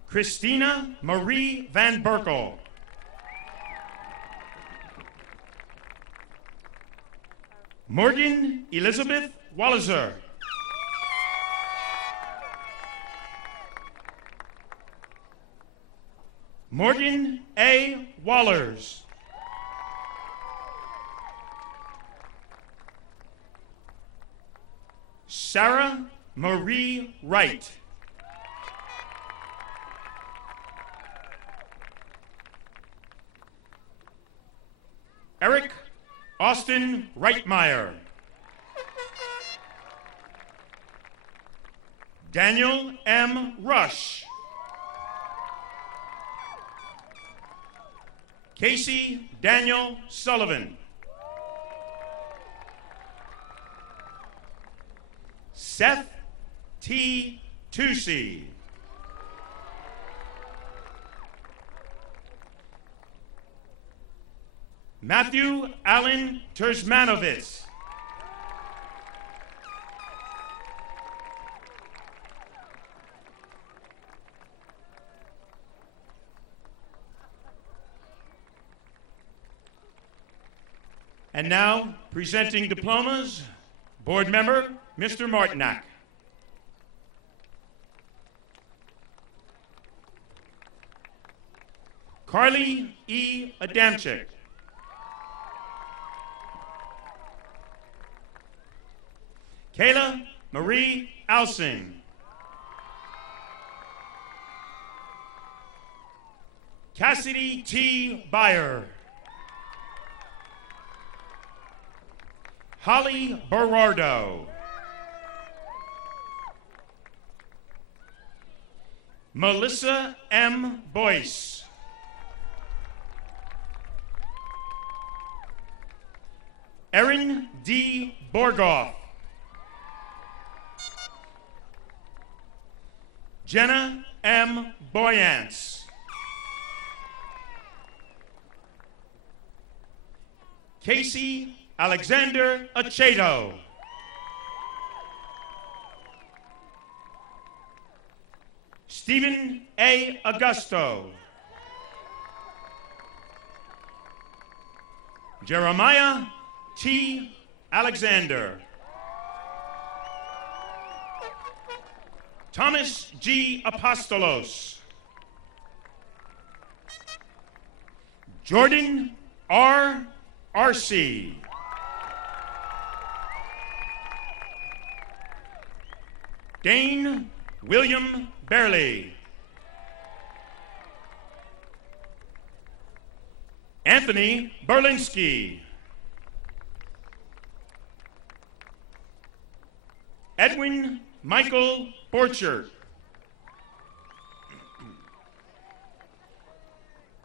Christina Marie Van Berkel. Morgan Elizabeth Walliser. Morgan A. Wallers. Sarah Marie Wright. Eric Austin Reitmeyer. Daniel M. Rush. Casey Daniel Sullivan. Seth T. Tucci. Matthew Allen Terzmanovitz. And now, presenting diplomas, board member, Mr. Martinak. Carly E. Adamczyk. Kayla Marie Alsing. Cassidy T. Byer. Holly Berardo. Melissa M. Boyce. Erin D. Borgoff. Jenna M. Boyance. Casey Alexander Achedo. Stephen A. Augusto. Jeremiah T. Alexander. Thomas G. Apostolos. Jordan R. Arce. Dane William Berley. Anthony Berlinski. Edwin Michael Borchert.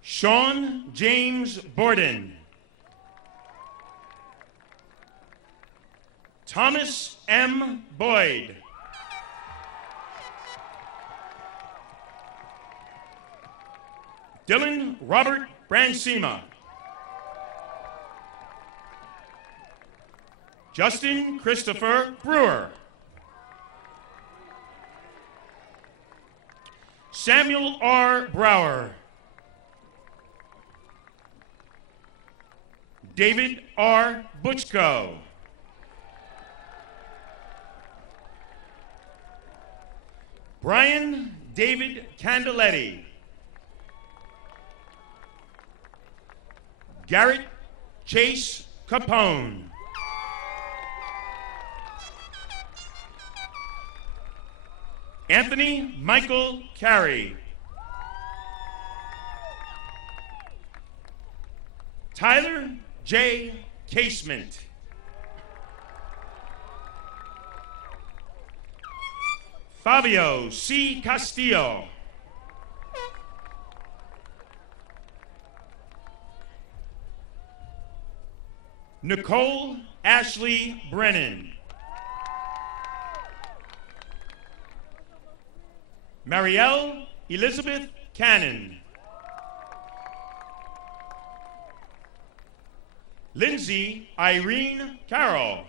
Sean James Borden. Thomas M. Boyd. Dylan Robert Bransima. Justin Christopher Brewer. Samuel R. Brower. David R. Butchko. Brian David Candeletti. Garrett Chase Capone. Anthony Michael Carey. Tyler J. Casement. Fabio C. Castillo. Nicole Ashley Brennan. Marielle Elizabeth Cannon. Lindsay Irene Carroll.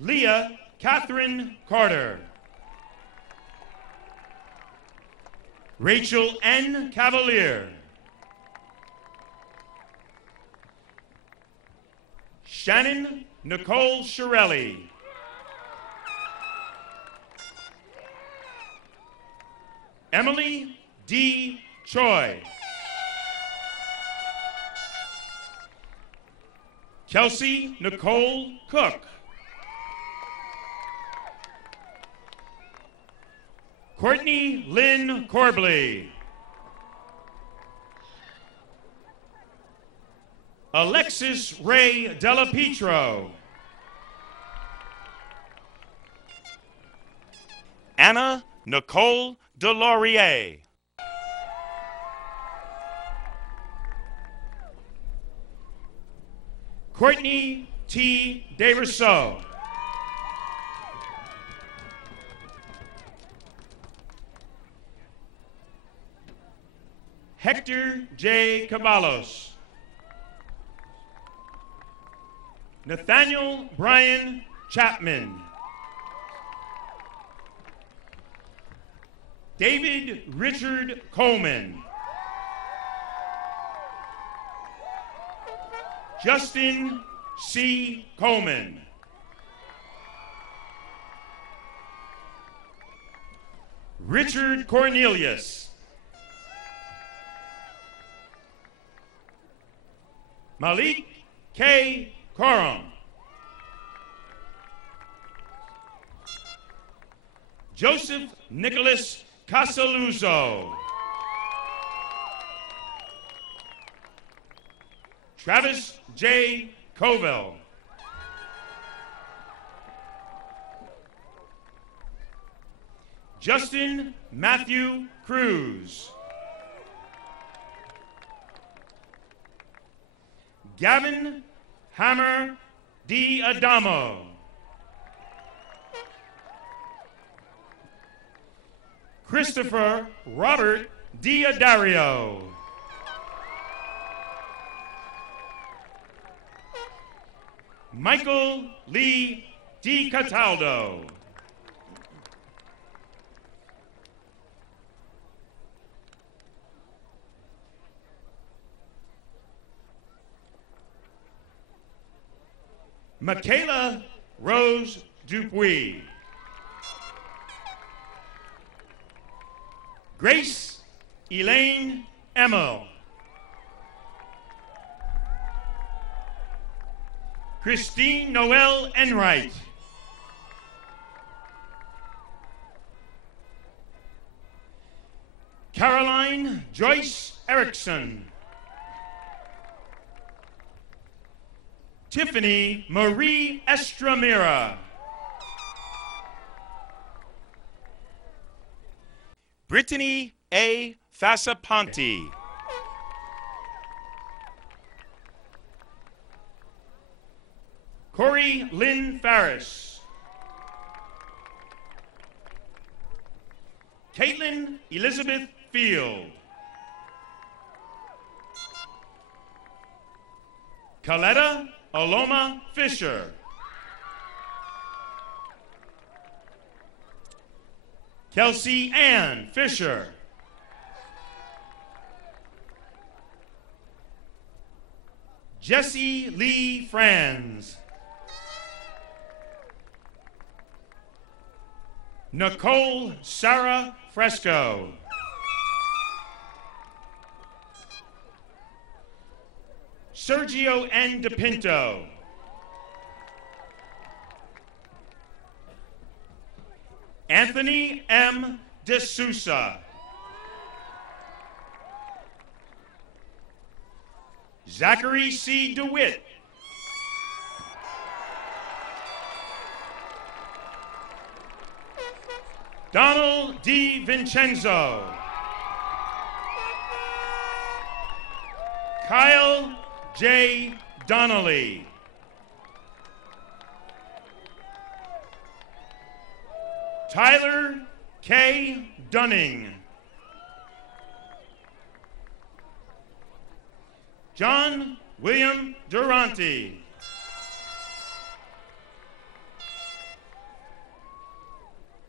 Leah Catherine Carter. Rachel N. Cavalier. Shannon Nicole Shirelli. Emily D. Choi. Kelsey Nicole Cook. Courtney Lynn Corbley. Alexis Ray Della Pietro. Anna Nicole Delorier. Courtney T. DeRousseau. Hector J. Caballos. Nathaniel Brian Chapman. David Richard Coleman. Justin C. Coleman. Richard Cornelius. Malik K. Corum. Joseph Nicholas Casaluzzo. Travis J. Covell. Justin Matthew Cruz. Gavin Hammer D. Adamo. Christopher Robert Diadario. Michael Lee D. Cataldo. Michaela Rose Dupuis. Grace Elaine Emil. Christine Noel Enright. Caroline Joyce Erickson. Tiffany Marie Estramira. Brittany A. Fasaponti. Corey Lynn Farris. Caitlin Elizabeth Field. Coletta Aloma Fisher. Kelsey Ann Fisher. Jesse Lee Franz. Nicole Sarah Fresco. Sergio N. DePinto. Anthony M. D'Souza. Zachary C. DeWitt. Donald D. Vincenzo. Kyle J. Donnelly. Tyler K. Dunning. John William Durante.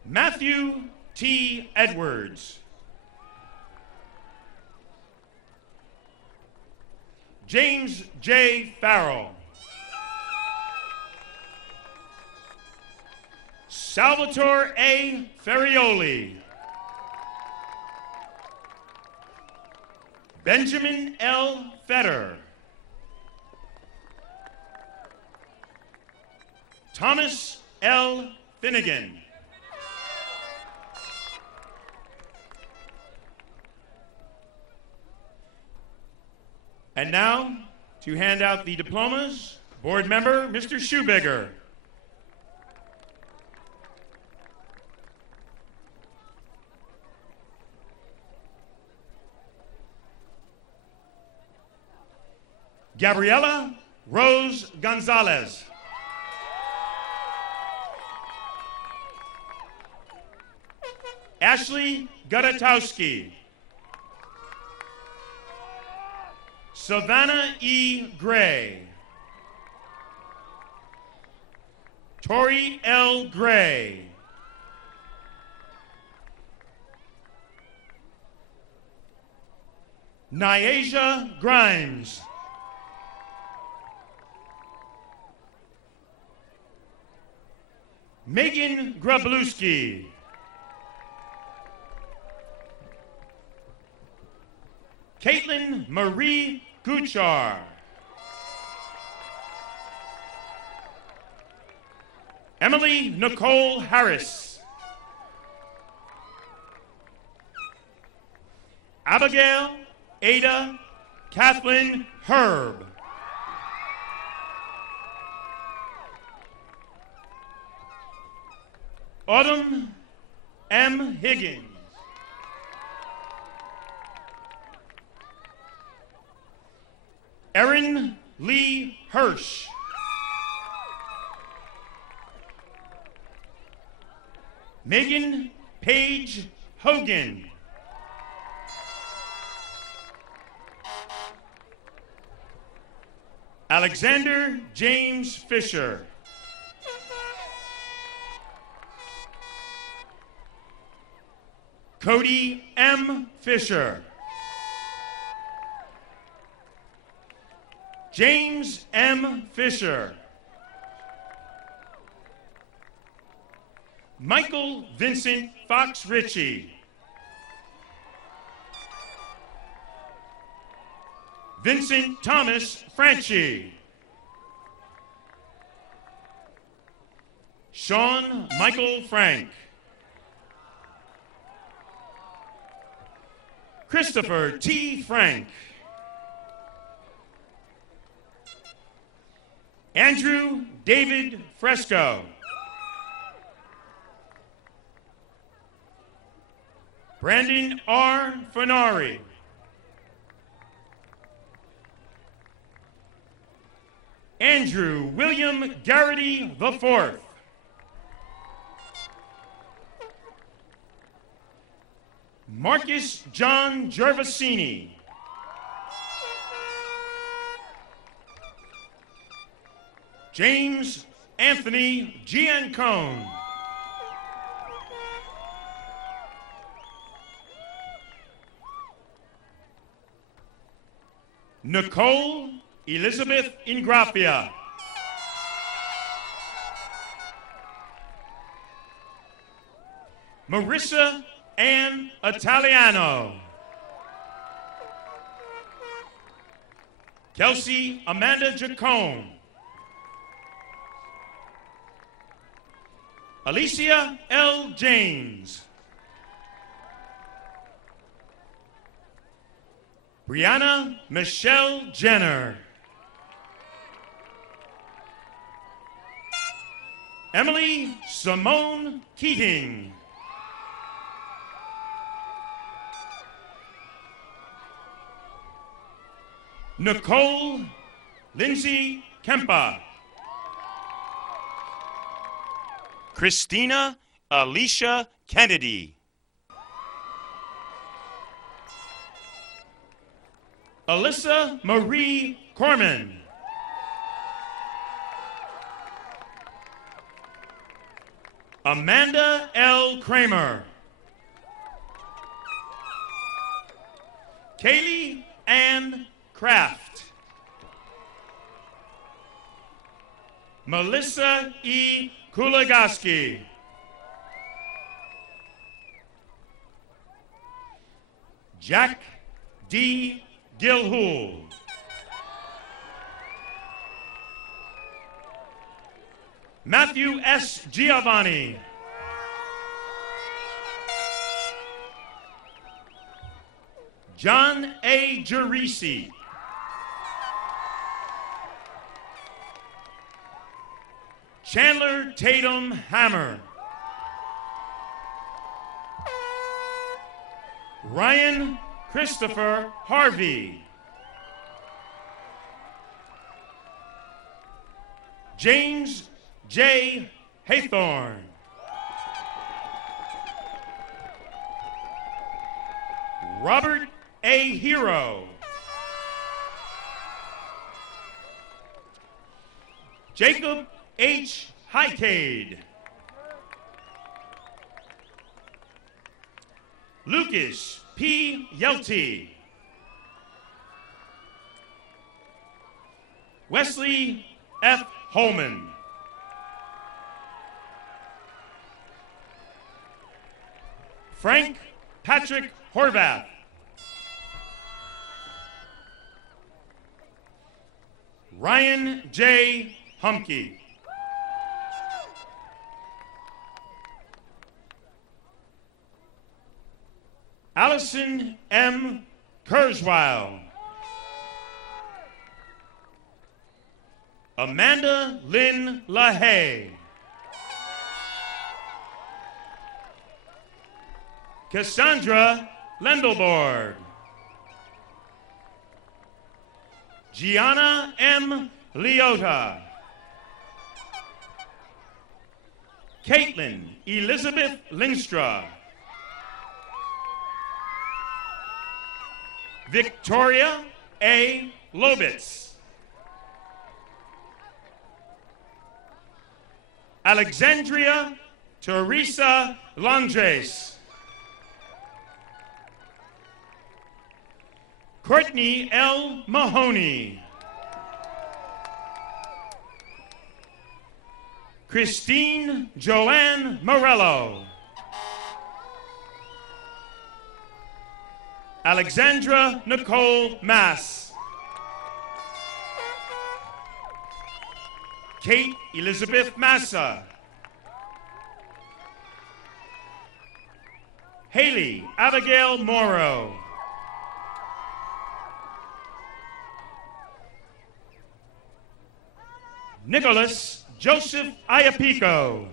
Matthew T. Edwards. James J. Farrell. Salvatore A. Ferrioli. Benjamin L. Fetter. Thomas L. Finnegan. And now, to hand out the diplomas, board member Mr. Shoebigger. Gabriela Rose Gonzalez. Ashley Gudetowski. Savannah E. Gray. Tori L. Gray. Nyasia Grimes. Megan Grabluski. Caitlin Marie Guchar. Emily Nicole Harris. Abigail Ada Kathleen Herb. Autumn M. Higgins. Erin Lee Hirsch. Megan Paige Hogan. Alexander James Fisher. Cody M. Fisher. James M. Fisher. Michael Vincent Fox Ritchie. Vincent Thomas Franchi. Sean Michael Frank. Christopher T. Frank. Andrew David Fresco. Brandon R. Fenari. Andrew William Garrity IV. Marcus John Gervasini. James Anthony Giancone. Nicole Elizabeth Ingrafia. Marissa Ann Italiano. Kelsey Amanda Jacome. Alicia L. James. Brianna Michelle Jenner. Emily Simone Keating. Nicole Lindsay Kempa. Christina Alicia Kennedy. Alyssa Marie Corman. Amanda L. Kramer. Kaylee Ann Kraft. Melissa E. Kulagaski. Jack D. Gilhool. Matthew S. Giovanni. John A. Gerisi. Chandler Tatum Hammer. Ryan Christopher Harvey. James J. Haythorne. Robert A. Hero. Jacob H. Highcade. Lucas P. Yelty. Wesley F. Holman. Frank Patrick Horvath. Ryan J. Humke. Allison M. Kurzweil. Amanda Lynn LaHaye. Cassandra Lendelborg. Gianna M. Leota. Caitlin Elizabeth Lingstra. Victoria A. Lobitz. Alexandria Teresa Landres. Courtney L. Mahoney. Christine Joanne Morello. Alexandra Nicole Mass. Kate Elizabeth Massa. Haley Abigail Morrow. Nicholas Joseph Iapico.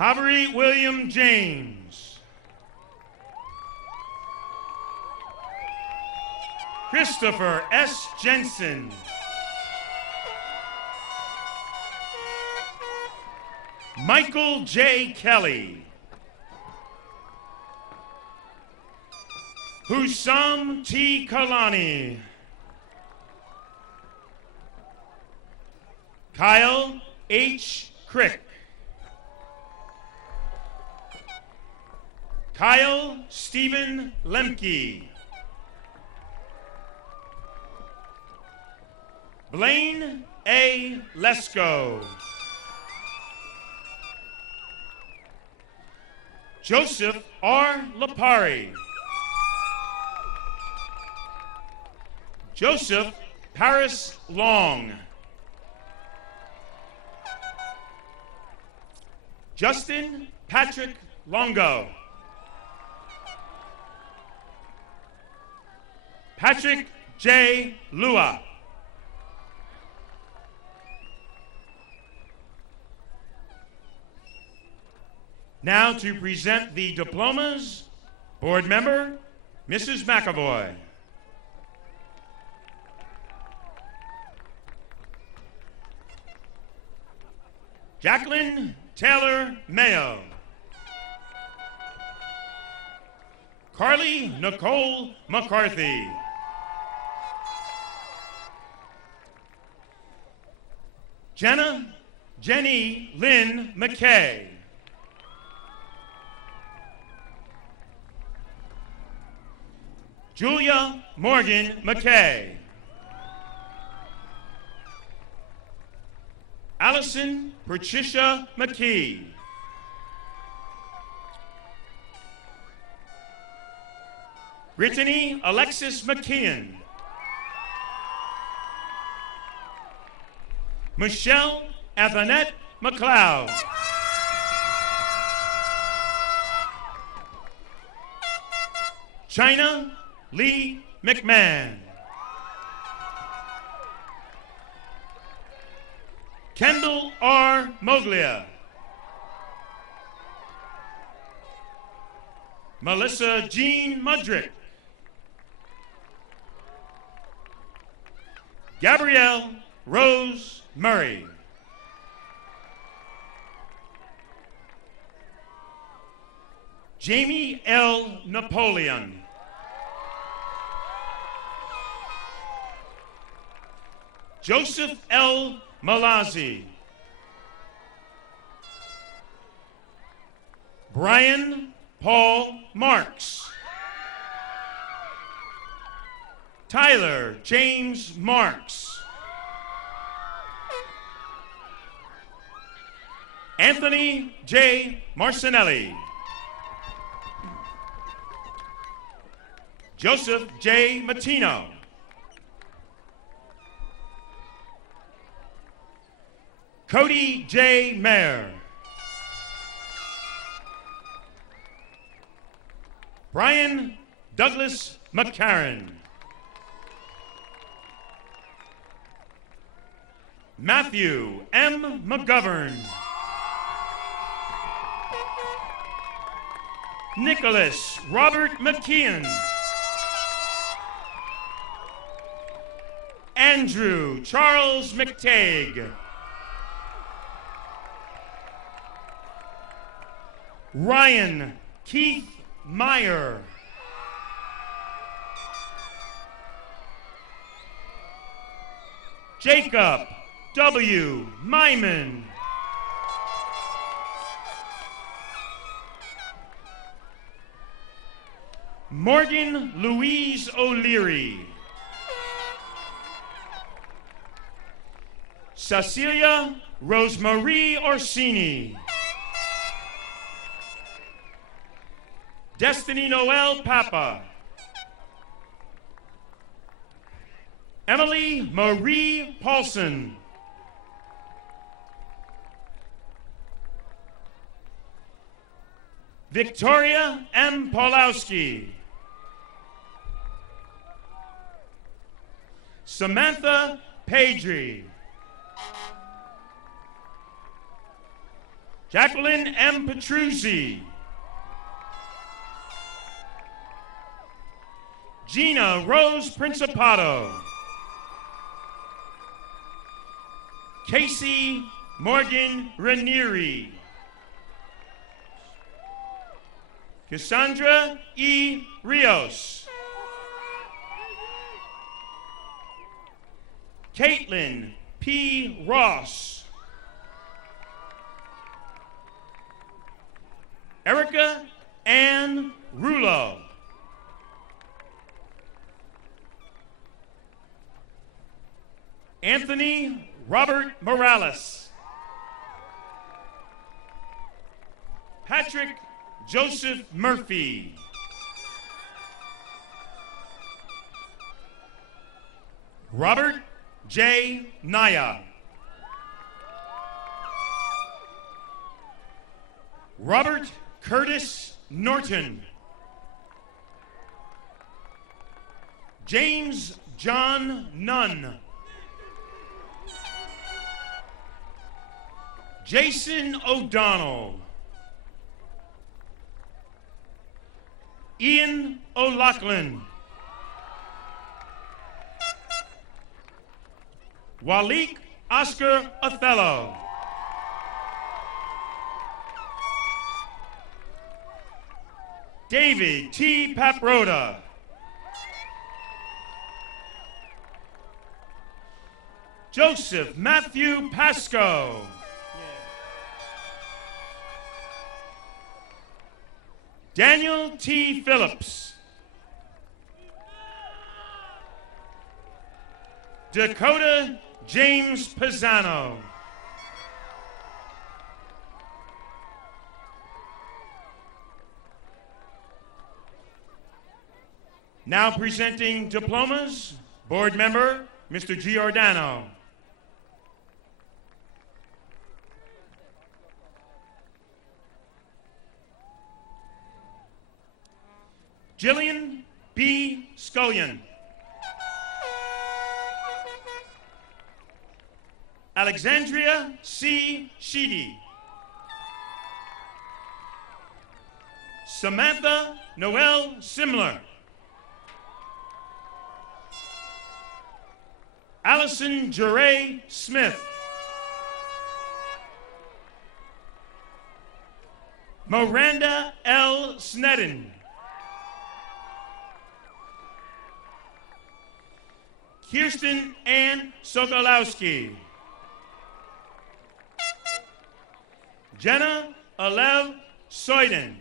Havery William James. Christopher S. Jensen. Michael J. Kelly. Husam T. Kalani. Kyle H. Crick. Kyle Stephen Lemke. Blaine A. Lesko. Joseph R. Lapari. Joseph Paris Long. Justin Patrick Longo. Patrick J. Lua. Now to present the diplomas, board member, Mrs. McAvoy. Jacqueline Taylor Mayo. Carly Nicole McCarthy. Jenny Lynn McKay. Julia Morgan McKay. Allison Patricia McKee. Brittany Alexis McKeon. Michelle Athanette McLeod. China Lee McMahon. Kendall R. Moglia. Melissa Jean Mudrick. Gabrielle Rose Murray. Jamie L. Napoleon. Joseph L. Malazzi. Brian Paul Marks. Tyler James Marks. Anthony J. Marcinelli. Joseph J. Matino. Cody J. Mayer. Brian Douglas McCarran. Matthew M. McGovern. Nicholas Robert McKeon. Andrew Charles McTague. Ryan Keith Meyer. Jacob W. Myman. Morgan Louise O'Leary. Cecilia Rosemarie Orsini. Destiny Noel Papa. Emily Marie Paulson. Victoria M. Paulowski. Samantha Padry. Jacqueline M. Petruzzi. Gina Rose Principato. Casey Morgan Ranieri. Cassandra E. Rios. Caitlin P. Ross. Erica Ann Rulo. Anthony Robert Morales. Patrick Joseph Murphy. Robert J. Naya. Robert Curtis Norton. James John Nunn. Jason O'Donnell. Ian O'Loughlin. Walik Oscar Othello. David T. Paproda. Joseph Matthew Pasco. Daniel T. Phillips. Dakota James Pisano. Now presenting diplomas, board member, Mr. Giordano. Jillian B. Scullion. Alexandria C. Sheedy. Samantha Noel Simler. Allison Jeray Smith. Miranda L. Snedden. Kirsten Ann Sokolowski. Jenna Alev Soyden.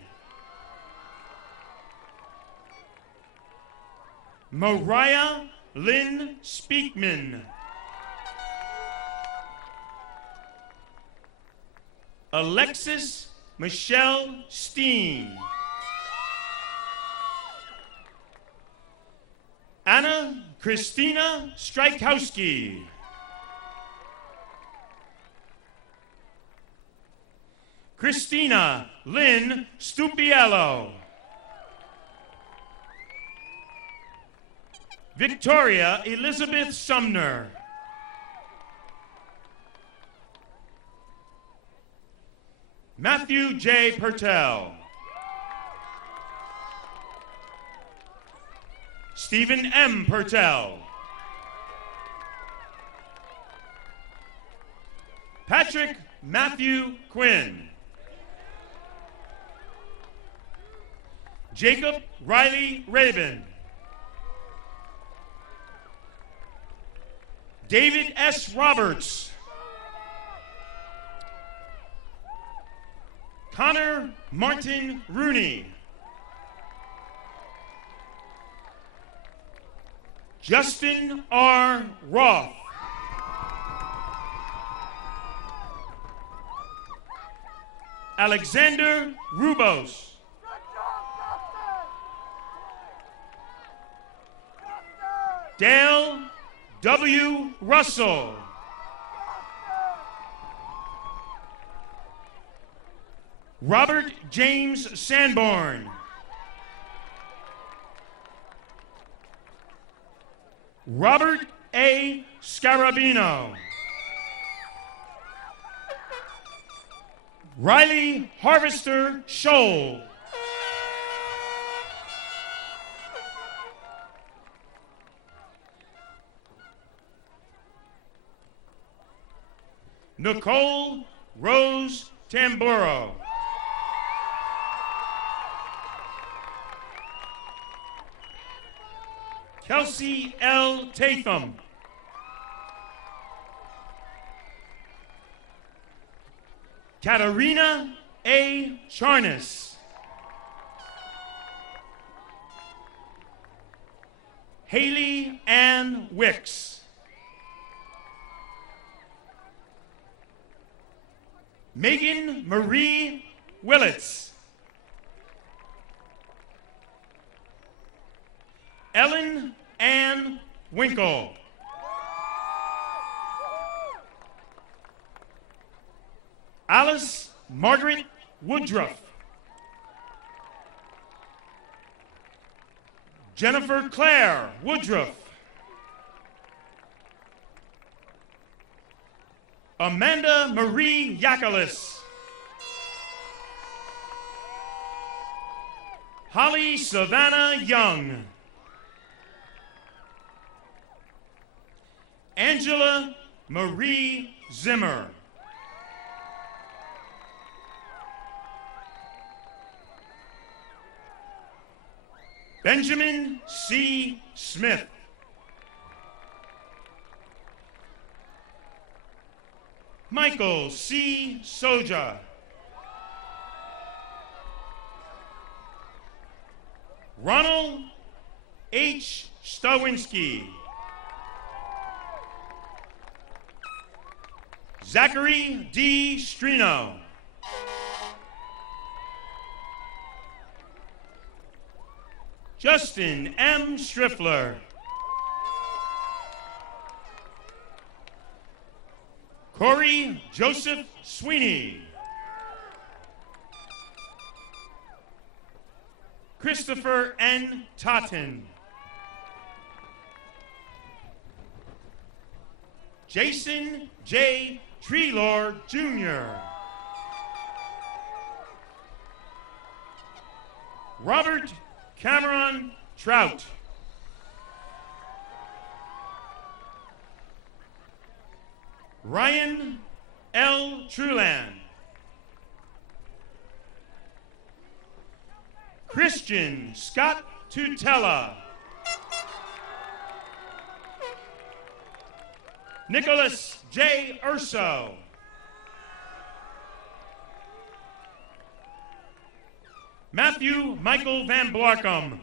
Mariah Lynn Speakman. Alexis Michelle Steen. Anna Christina Strykowski. Christina Lynn Stupiello. Victoria Elizabeth Sumner. Matthew J. Pertel. Stephen M. Pertel. Patrick Matthew Quinn. Jacob Riley Rabin. David S. Roberts. Connor Martin Rooney. Justin R. Roth. Alexander Rubos. Dale W. Russell. Robert James Sanborn. Robert A. Scarabino. Riley Harvester Scholl. Nicole Rose Tamburo. Kelsey L. Tatham. Katarina A. Charnas. Haley Ann Wicks. Megan Marie Willits. Ellen Ann Winkle. Alice Margaret Woodruff. Jennifer Claire Woodruff. Amanda Marie Yakelis. Holly Savannah Young. Angela Marie Zimmer. Benjamin C. Smith. Michael C. Soja. Ronald H. Stawinski. Zachary D. Strino. Justin M. Striffler. Corey Joseph Sweeney. Christopher N. Totten. Jason J. Treelor Jr. Robert Cameron Trout. Ryan L. Truland. Christian Scott Tutela. Nicholas J. Urso. Matthew Michael Van Blarkum.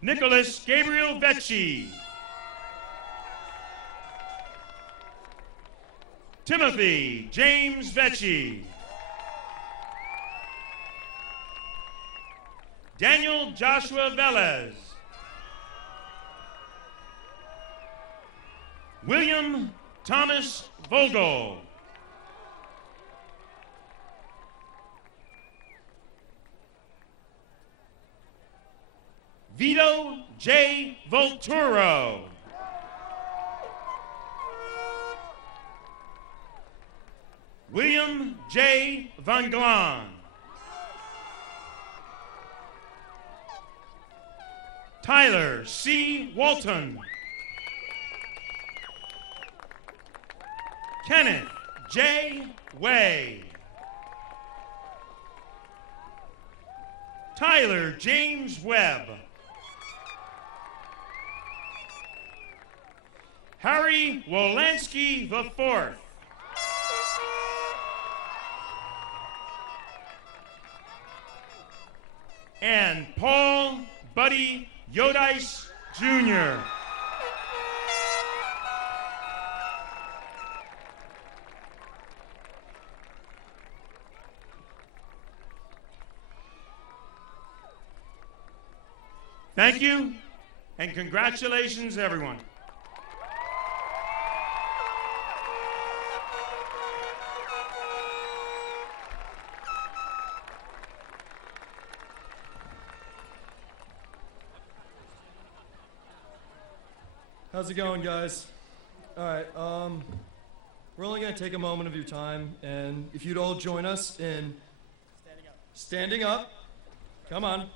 Nicholas Gabriel Vecchi. Timothy James Vecchi. Daniel Joshua Velez. William Thomas Vogel. Vito J. Volturo. William J. Van Glan. Tyler C. Walton. Kenneth J. Way. Tyler James Webb. Harry Wolanski IV. And Paul Buddy Yodice Jr. Thank you, and congratulations, everyone. How's it going, guys? All right, we're only going to take a moment of your time, and if you'd all join us in standing up. Come on.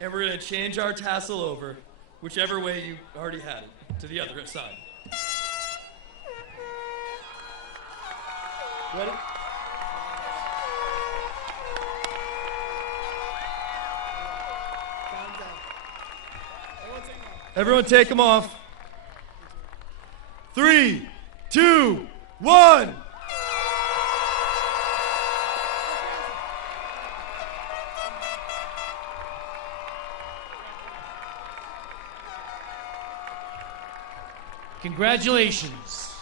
And we're going to change our tassel over, whichever way you already had it, to the other side. Ready? Everyone take them off. 3, 2, 1. Congratulations.